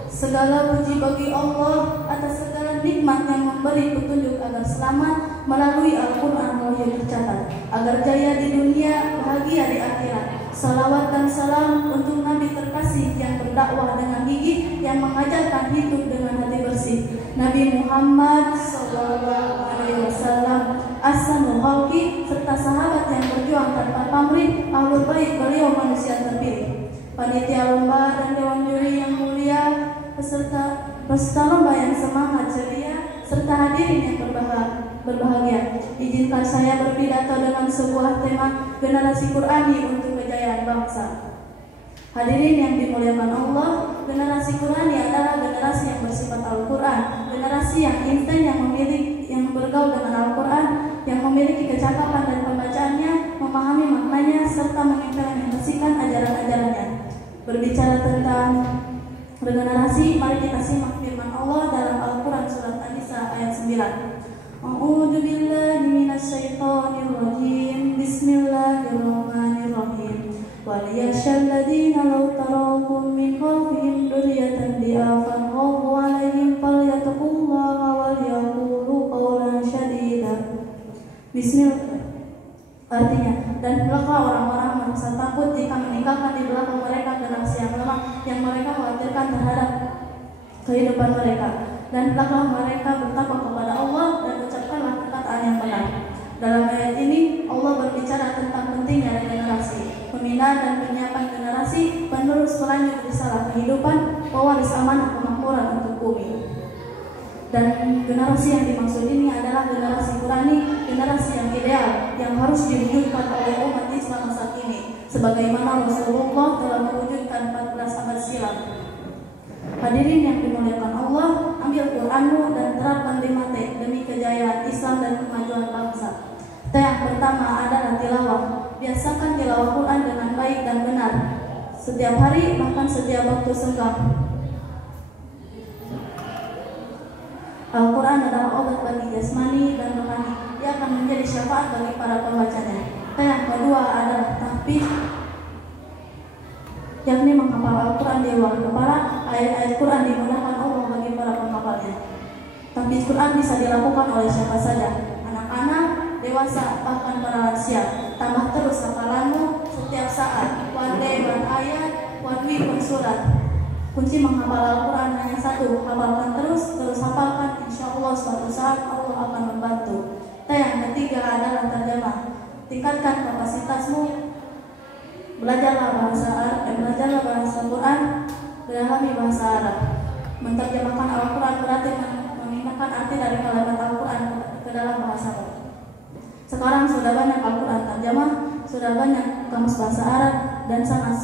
Segala puji bagi Allah atas segala nikmat yang memberi petunjuk agar selamat melalui Al-Quran yang tercatat, agar jaya di dunia, bahagia di akhirat. Salawat dan salam untuk Nabi terkasih yang berdakwah dengan gigih, yang mengajarkan hidup dengan hati bersih, Nabi Muhammad SAW, Ahsanul Khalqi, serta sahabat yang berjuang tanpa pamrih, ahlul bait beliau manusia terpilih. Panitia lomba dan dewan juri yang mulia, peserta lomba yang semangat ceria, serta hadirin yang berbahagia. Izinkan saya berpidato dengan sebuah tema generasi Qurani untuk kejayaan bangsa. Hadirin yang dimuliakan Allah, generasi Qurani adalah generasi yang bersifat Al-Quran, generasi yang instan, yang bergaul dengan Al-Quran, yang memiliki kecakapan dan pembacaannya, memahami maknanya, serta mengimplementasikan ajaran-ajarannya. Berbicara tentang regenerasi, mari kita simak firman Allah dalam Al-Quran surat An-Nisa ayat 9. A'udzu billahi minasyaitonir rajim. Bismillahirrahmanirrahim. Waliyashal ladzina law tarakum min khalfihim dzurriyyatan di'afan khafu 'alaihim falyattaqullaha wal yaqulu qawlan shadida. Bismillah. Artinya, dan hendaklah orang-orang merasa takut jika meninggalkan di belakang mereka generasi yang lemah yang mereka khawatirkan terhadap kehidupan mereka. Dan hendaklah mereka bertakwa kepada Allah dan ucapkanlah perkataan yang benar. Dalam ayat ini Allah berbicara tentang pentingnya regenerasi, pembinaan dan penyiapan generasi penerus pelanjut risalah kehidupan, pewaris amanah kemakmuran untuk bumi. Dan generasi yang dimaksud ini adalah generasi Qurani, generasi yang ideal yang harus diwujudkan oleh umat Islam saat ini, sebagaimana Rasulullah telah mewujudkan 14 abad silam. Hadirin yang dimuliakan Allah, ambil Qur'anmu dan terapkan 5T demi kejayaan Islam dan kemajuan bangsa. T yang pertama adalah tilawah. Biasakan tilawah Quran dengan baik dan benar, setiap hari bahkan setiap waktu senggang. Al-Quran adalah obat bagi jasmani dan rohani. Ia akan menjadi syafaat bagi para pembacanya. T yang kedua adalah tahfidz, yakni menghafal Al-Quran di luar kepala. Ayat-ayat Quran dimudahkan Allah bagi para penghafalnya. Tahfidz Quran bisa dilakukan oleh siapa saja, anak-anak, dewasa, bahkan para lansia. Tambah terus hafalanmu setiap saat. One day, one ayat, one week, one surat. Kunci menghafal Al-Quran hanya satu, hafalkan terus hafalkan. Insya Allah suatu saat Allah akan membantu. T yang ketiga adalah terjemah. Tingkatkan kapasitasmu. Belajarlah bahasa Quran, dalami bahasa Arab. Menerjemahkan Al-Quran berarti memindahkan arti dari kalimat Al-Quran ke dalam bahasa Arab. Sekarang sudah banyak Al-Quran terjemah, sudah banyak kamus bahasa Arab, dan sangat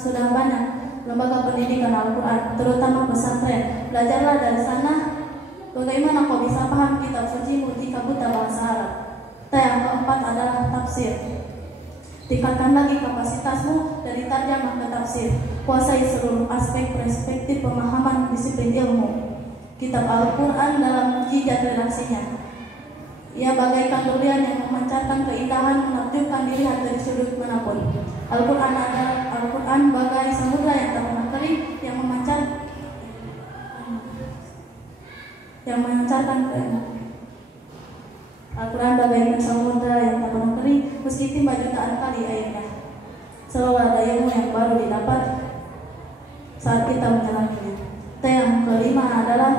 sudah banyak lembaga pendidikan Al-Quran, terutama pesantren. Belajarlah dari sana bagaimana kau bisa paham kitab sucimu jika buta bahasa Arab. T yang keempat adalah tafsir. Tingkatkan lagi kapasitasmu dari tarjamah ke tafsir. Kuasai seluruh aspek perspektif pemahaman disiplin ilmu. Kitab Al-Quran dalam jejak redaksinya, ia bagaikan durian yang memancarkan keindahan, menakjubkan dilihat dari sudut manapun. Al-Quran bagai samudra yang tak pernah kering, yang memancarkan Al-Quran bagaikan samudra yang tak pernah kering, meski timba jutaan kali airnya. Selalu ada ilmu yang baru didapat saat kita menjalaninya. T yang kelima adalah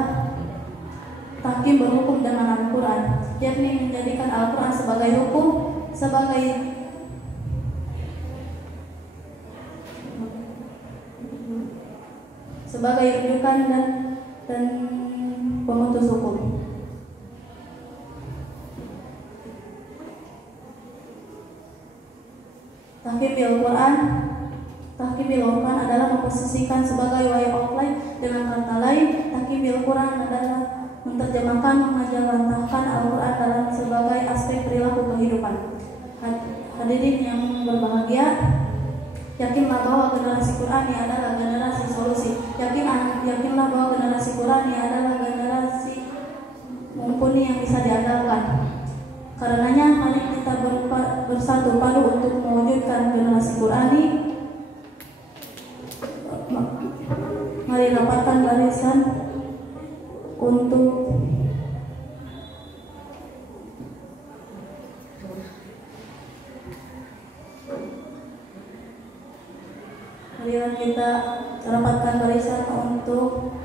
tahkim berhukum dengan Al-Quran, yakni menjadikan Al-Quran sebagai hukum, sebagai rujukan dan pemutus hukum. Takim bil Urfan adalah memposisikan sebagai way of life. Dengan kata lain, Takim bil Quran adalah menerjemahkan, mengajarkan Al-Quran dalam sebagai aspek perilaku kehidupan. Hadirin yang berbahagia, yakinlah bahwa generasi Qurani adalah generasi solusi. Yakinlah bahwa generasi Qurani adalah generasi mumpuni yang bisa diandalkan. Karenanya, mari kita bersatu padu untuk mewujudkan generasi Qurani. Mari rapatkan barisan untuk kita rapatkan barisan untuk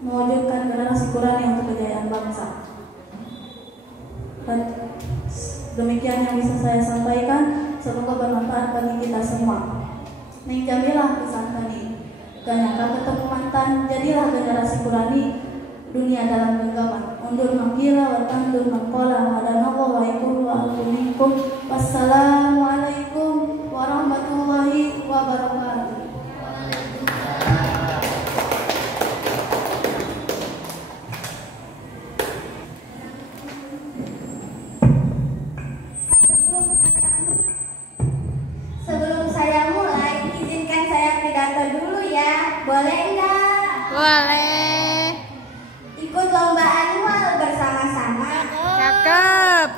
mewujudkan generasi Qurani untuk kejayaan bangsa. Dan demikian yang bisa saya sampaikan, semoga bermanfaat bagi kita semua. Neng Jamilah pesan kami, ganyangka ketemu mantan, jadilah generasi Qurani, dunia dalam genggaman. Undur mangkila wa tandur mangkola, wassalamualaikum warahmatullahi wabarakatuh. Sebelum saya mulai, izinkan saya pidato dulu ya. Boleh enggak? Boleh. Ikut lomba annual bersama-sama. Cakep.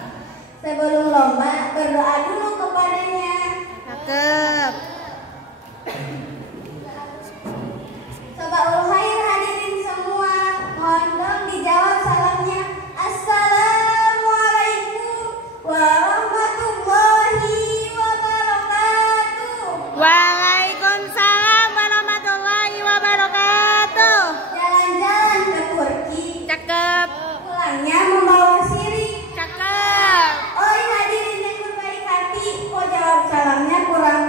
Sebelum lomba, berdoa dulu kepadanya. Cakep. Sobaul khair hadirin semua, mohon dong dijawab salamnya. Assalamualaikum warahmatullahi wabarakatuh. Waalaikumsalam warahmatullahi wabarakatuh. Jalan-jalan ke Turki, Cakep. pulangnya membawa siri. Cakep. Oi hadirin yang berbaik hati, kok jawab salamnya kurang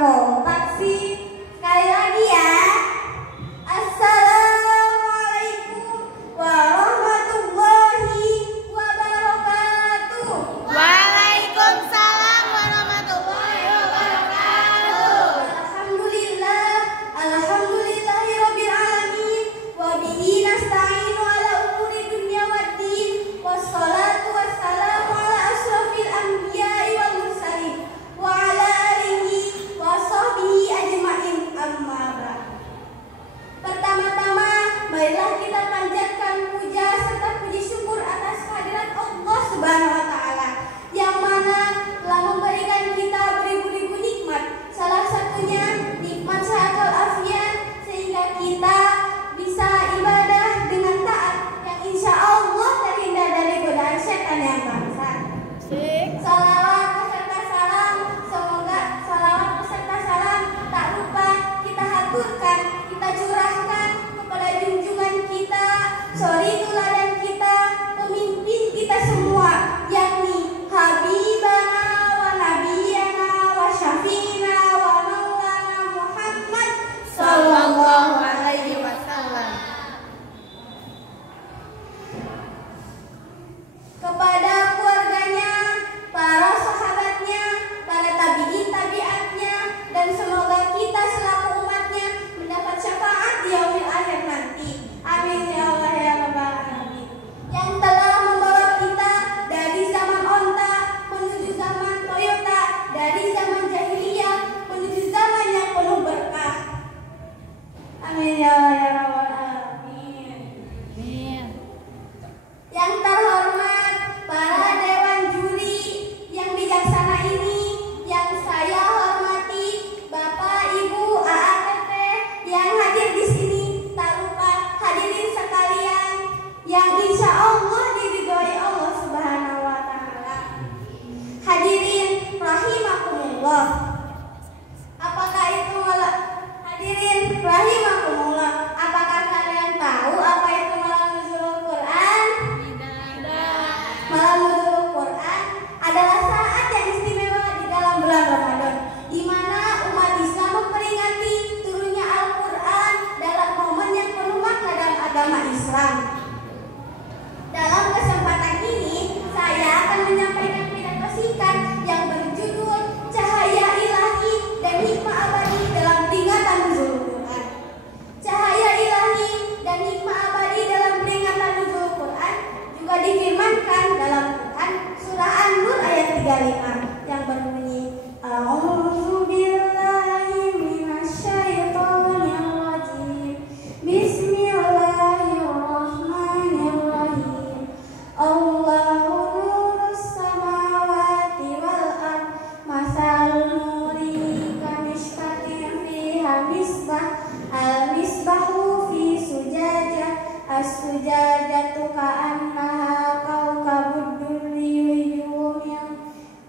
zujajatu ka'annaha kawkabud durri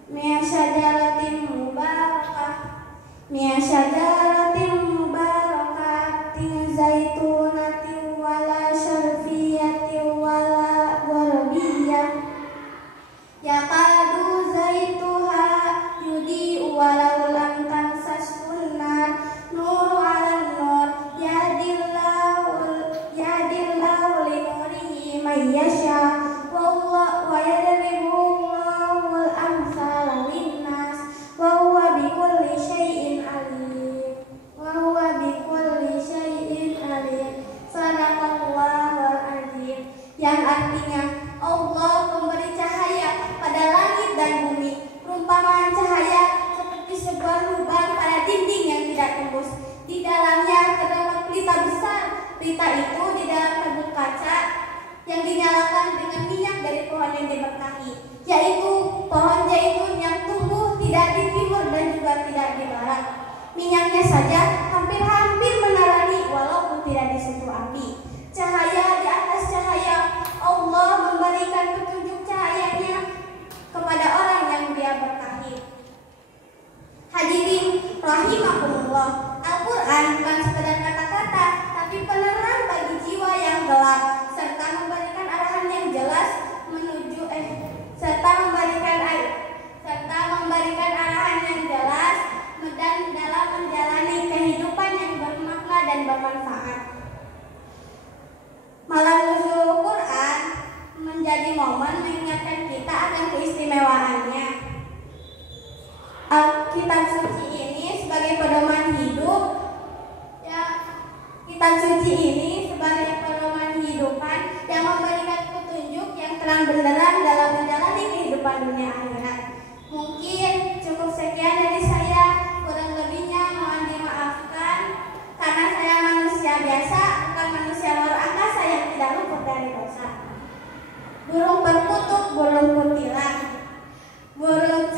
min syajaratin mubarakatin zaitunatin wala syarfiyatin wala gharbiyah yakadu zaituha yudi'u walau lam tamsashu nar nuru 'alan nur yahdillahu linurihi may yasha wa yadribu Allahul amsala linnas wa huwa bikulli syai'in alim sadaqallahul azim, yang artinya Allah memberi cahaya pada langit dan bumi. Perumpamaan cahaya seperti sebuah lubang pada dinding yang tidak tembus. Di dalamnya terdapat pelita besar. Pelita itu di dalam tabung kaca yang dinyalakan dengan minyak dari pohon yang diberkahi, yaitu pohon zaitun yang tumbuh tidak di timur dan juga tidak di barat. Minyaknya saja hampir-hampir menerangi walaupun tidak disentuh api. Cahaya di atas cahaya, Allah memberikan petunjuk cahayanya kepada orang yang Dia berkahi. Hadirin rahimakumullah, Al-Quran bukan sekedar kata-kata, tapi penerang bagi jiwa yang gelap, serta memberikan arahan yang jelas arahan yang jelas dan dalam menjalani kehidupan yang bermakna dan bermanfaat. Malam Nuzul Quran menjadi momen mengingatkan kita akan keistimewaannya. Kitab suci ini sebagai pedoman hidup, kitab suci ini sebagai pedoman kehidupan yang memberikan petunjuk yang terang benderang dalam menjalani kehidupan dunia akhirat. Mungkin cukup sekian dari saya, kurang lebihnya mohon dimaafkan karena saya manusia biasa, bukan manusia luar angkasa yang tidak luput dari dosa. Burung perkutut, burung kutilang, burung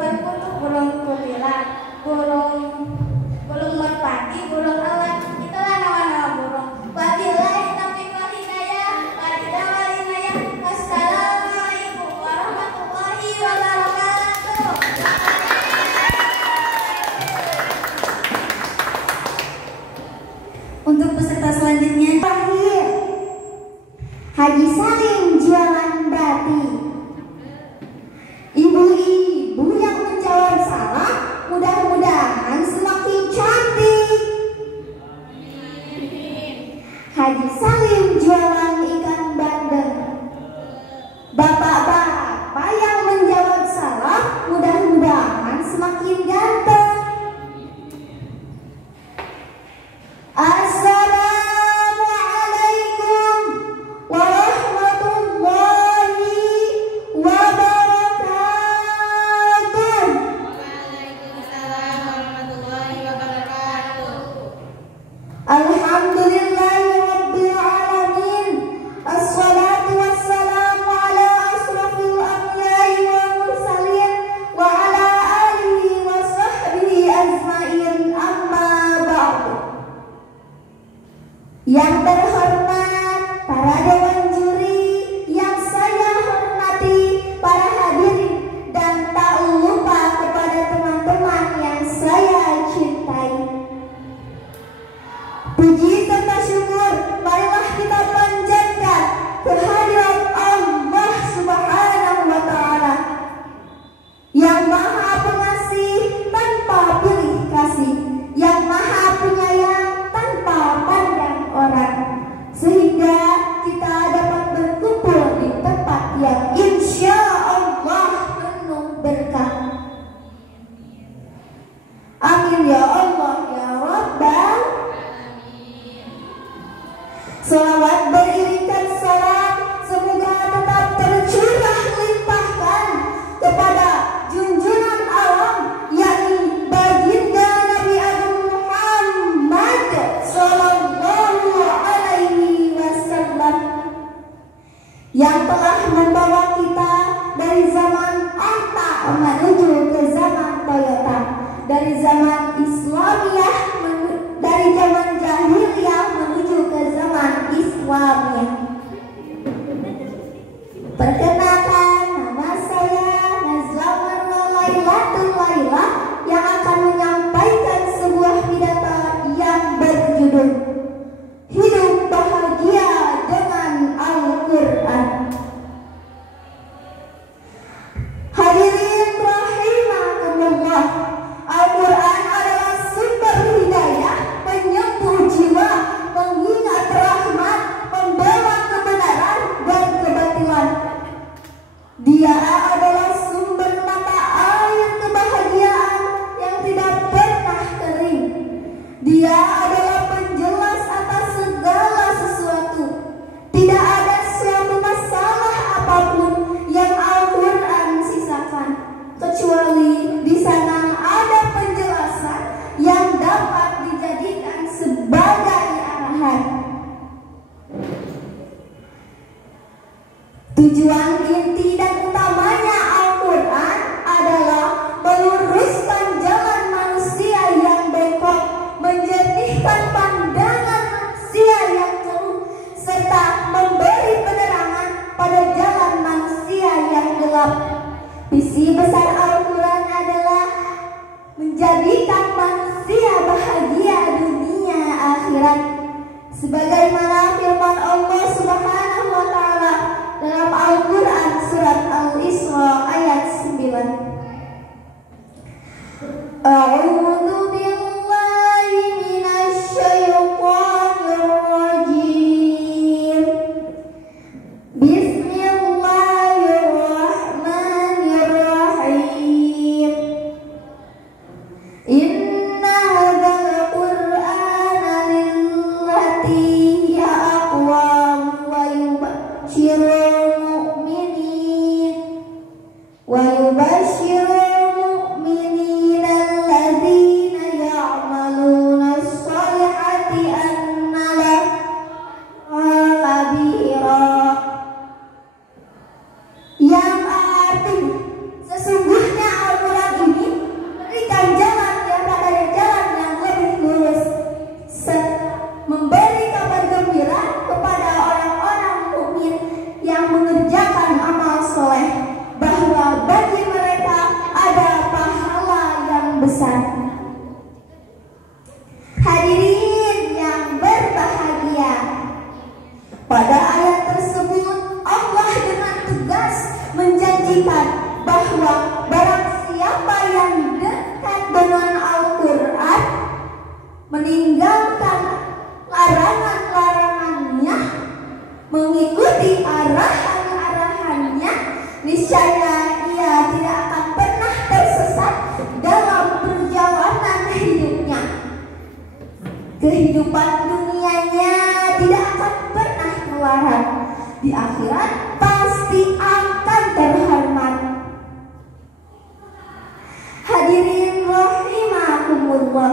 perkutut, burung kutilang, burung merpati, burung elang, itulah nama-nama burung. Wabillahi taufiq wal hidayah. Wassalamualaikum warahmatullahi wabarakatuh. Untuk peserta selanjutnya, Haji Salim jualan bati. Ibu-ibu yang menjawab salah mudah-mudahan semakin cantik. Haji Salim jualan ikan bandeng. Bapak-bapak yang menjawab salah mudah-mudahan semakin ganteng. Assalamualaikum warahmatullahi wabarakatuh. Waalaikumsalam warahmatullahi wabarakatuh. Alhamdulillahirabbil alamin. mahasiswanya. Perkenalkan, nama saya Nazla Marwa Lailatul Laila yang akan menyampaikan sebuah pidato yang berjudul Hidup Bahagia dengan Al-Quran. Hadirin rahimakumullah, Al-Quran adalah sumber hidayah, penyembuh jiwa, pengingat rahmat, pembela kebenaran dan kebatilan. Dia adalah sumber mata air kebahagiaan yang tidak pernah kering. Dia adalah penjelas atas segala sesuatu. Tidak ada suatu masalah apapun yang Al-Quran sisakan, kecuali di sana ada penjelasan yang dapat dijadikan sebagai arahan. Tujuan inti dan utamanya Al-Quran adalah meluruskan jalan manusia yang bengkok, menjernihkan pandangan manusia yang keruh, serta memberi penerangan pada jalan manusia yang gelap. Visi besar Al-Quran adalah menjadikan manusia bahagia dunia akhirat. Sebagaimana firman Allah Subhanahu wa taala dalam Al-Quran surat Al-Isra ayat 9. A'udzu billahi minasy syaithanir rajim. Bismillahirrahmanirrahim. Inna hadzal Qur'ana lillati hiya aqwam wa yubashshirul mu'minin alladzina ya'maluna as-salihati anna lahum kabira. Yang arti sesungguhnya Al-Quran ini memberikan jalan kepada jalan yang lebih lurus, memberi kabar gembira kepada orang-orang mukmin yang mengerjakan amal soleh, bahwa bagi mereka ada pahala yang besar. Hadirin yang berbahagia, pada ayat tersebut Allah dengan tegas menjanjikan bahwa barang siapa yang dekat dengan Al-Quran, meninggalkan larangan-larangannya, mengikuti arahan-arahannya, niscaya ia tidak akan pernah tersesat dalam perjalanan hidupnya. Kehidupan dunianya tidak akan pernah melarat, di akhirat pasti akan terhormat. Hadirin rahimakumullah,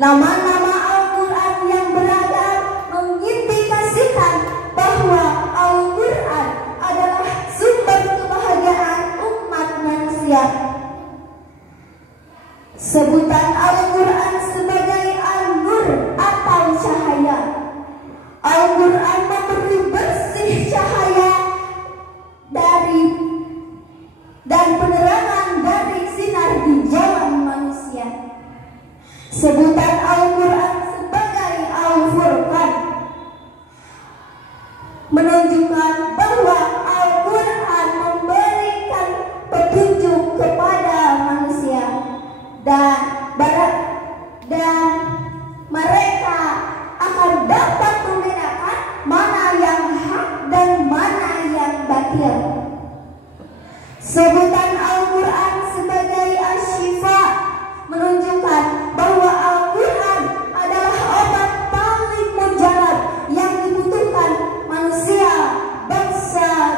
nama-nama Al-Quran yang beragam mengindikasikan bahwa Al-Quran adalah sumber kebahagiaan umat manusia. Sebutan Al-Quran sebagai An-Nur atau cahaya. Al-Quran memberi bersih cahaya dan penerangan dari sinar di jalan manusia. Sebutan Al-Quran sebagai Al-Furqan menunjukkan bahwa Al-Quran memberikan petunjuk kepada manusia dan mereka akan dapat membedakan mana yang hak dan mana yang batil. Sebutan Al-Quran sebagai Asy-Syifa menunjukkan bahwa Al-Quran adalah obat paling mujarab yang dibutuhkan manusia bangsa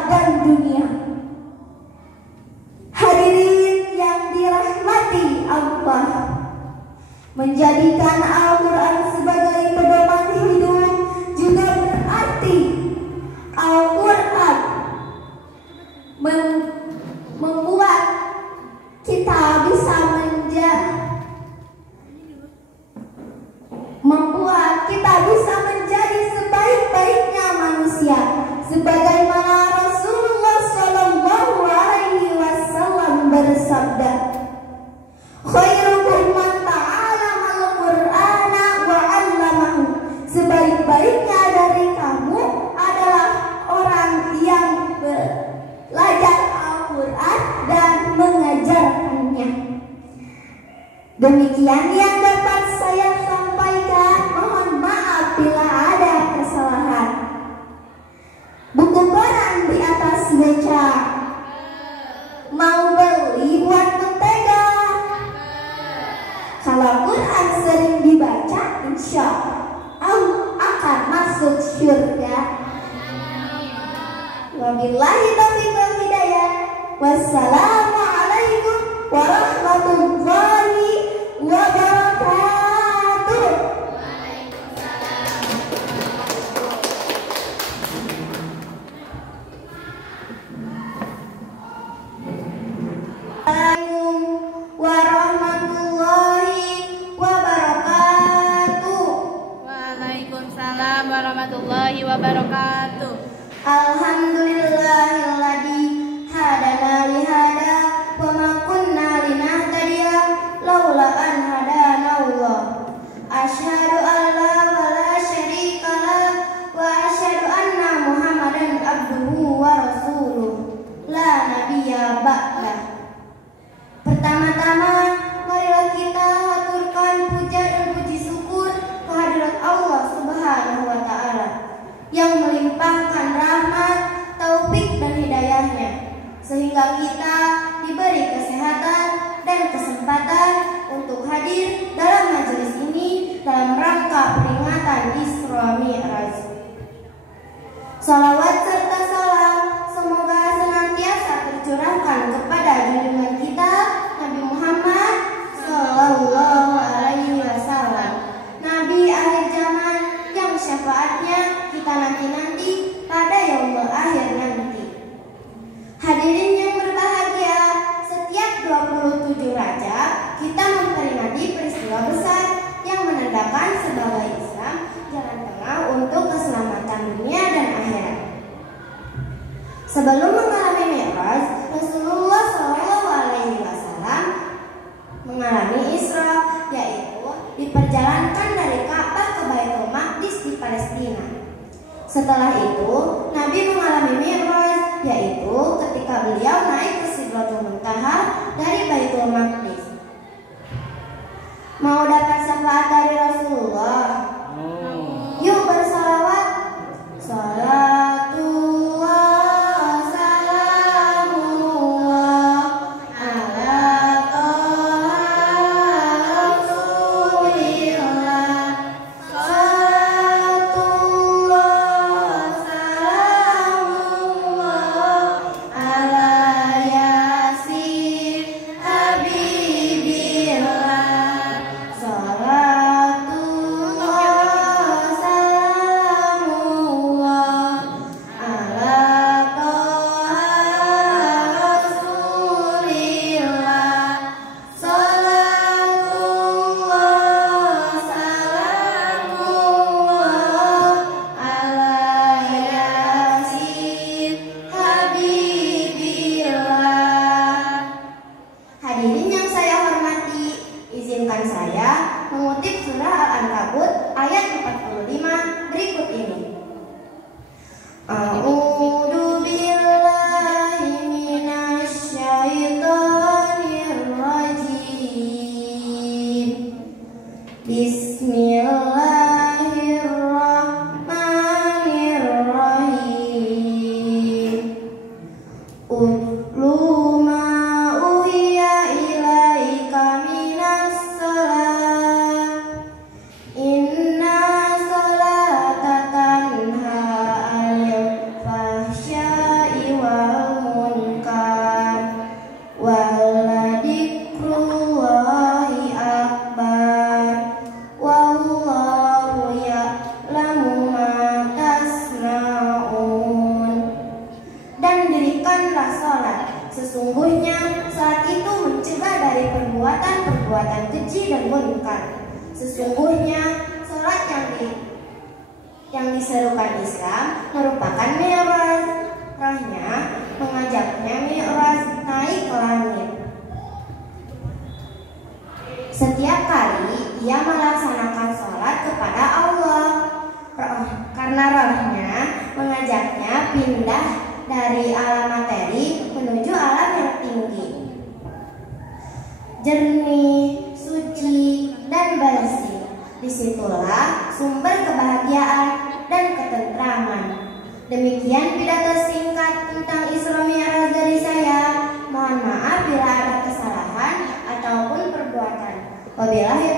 Demikian yang dapat saya sampaikan. Mohon maaf bila ada kesalahan. Buku koran di atas meja. Mau beli buat mentega. Kalau Quran sering dibaca, insya Allah akan masuk surga. Wabillahi taufiq wal hidayah. Wassalamualaikum warahmatullahi wabarakatuh. Assalamualaikum warahmatullahi wabarakatuh. Waalaikumsalam warahmatullahi wabarakatuh. Alhamdulillahilladzi hadana li hada wa ma kunna linahtadiya laula an hadana Allah. Asyhadu an la ilaha syarikalah wa asyhadu anna Muhammadan abduhu wa rasuluh. La nabiyya ba'dah. Pertama-tama marilah kita haturkan puja dan puji syukur kehadirat Allah Subhanahu wa taala yang melimpahkan rahmat, taufik dan hidayahnya sehingga kita diberi kesehatan dan kesempatan untuk hadir dalam majelis ini dalam rangka peringatan Isra Mi'raj. Salawat serta salam semoga senantiasa tercurahkan kepada junjungan kita Nabi Muhammad Sallallahu Alaihi Wasallam, Nabi akhir zaman yang syafaatnya kita nanti-nanti pada yaumul akhir nanti. Hadirin yang berbahagia, setiap 27 Rajab kita memperingati peristiwa besar yang menandakan sebagai Islam jalan tengah untuk keselamatan dunia dan akhirat. Sebelum mengalami Mi'raj, Rasulullah SAW mengalami Isra, yaitu diperjalankan dari Ka'bah ke Baitul Maqdis di Palestina. Setelah itu, Nabi mengalami Mi'raj, yaitu ketika beliau naik ke Sidratul Muntaha dari Baitul Maqdis. Mau dapat syafaat dari Rasulullah? Yuk bersalawat. Salatullah salamullah ala Taha Rasulillah. Salatullah salamullah ala Yasin Habibillah. Salatullah salamullah ala Taha Rasulillah. Salatullah salamullah ala Yasin Habibillah. Hadirin yang saya hormati, izinkan saya mengutip surah Al-Ankabut ayat 45 berikut ini. A'udzu billahi minasy syaithanir rajim. Bismillahirrahmanirrahim. Utlu ma uhiya ilaika minas shalah. Inna sholata tanha 'anil fahsya'i wal munkar. Waladikrullahi akbar. Wallahu ya'lamu ma tasna'un. Dan dirikanlah salat. Sesungguhnya salat itu mencegah dari perbuatan-perbuatan keji dan munkar. Sesungguhnya salat yang diserukan Islam merupakan Mi'raj. Rahnya mengajaknya Mi'raj naik ke langit. Setiap kali ia melaksanakan salat kepada Allah, karena rohnya mengajaknya pindah dari alam materi menuju alam yang tinggi, jernih, suci, yang bersih. Disitulah sumber kebahagiaan dan ketentraman. Demikian pidato singkat tentang Isra Mi'raj dari saya. Mohon maaf bila ada kesalahan ataupun perbuatan. Wabillahi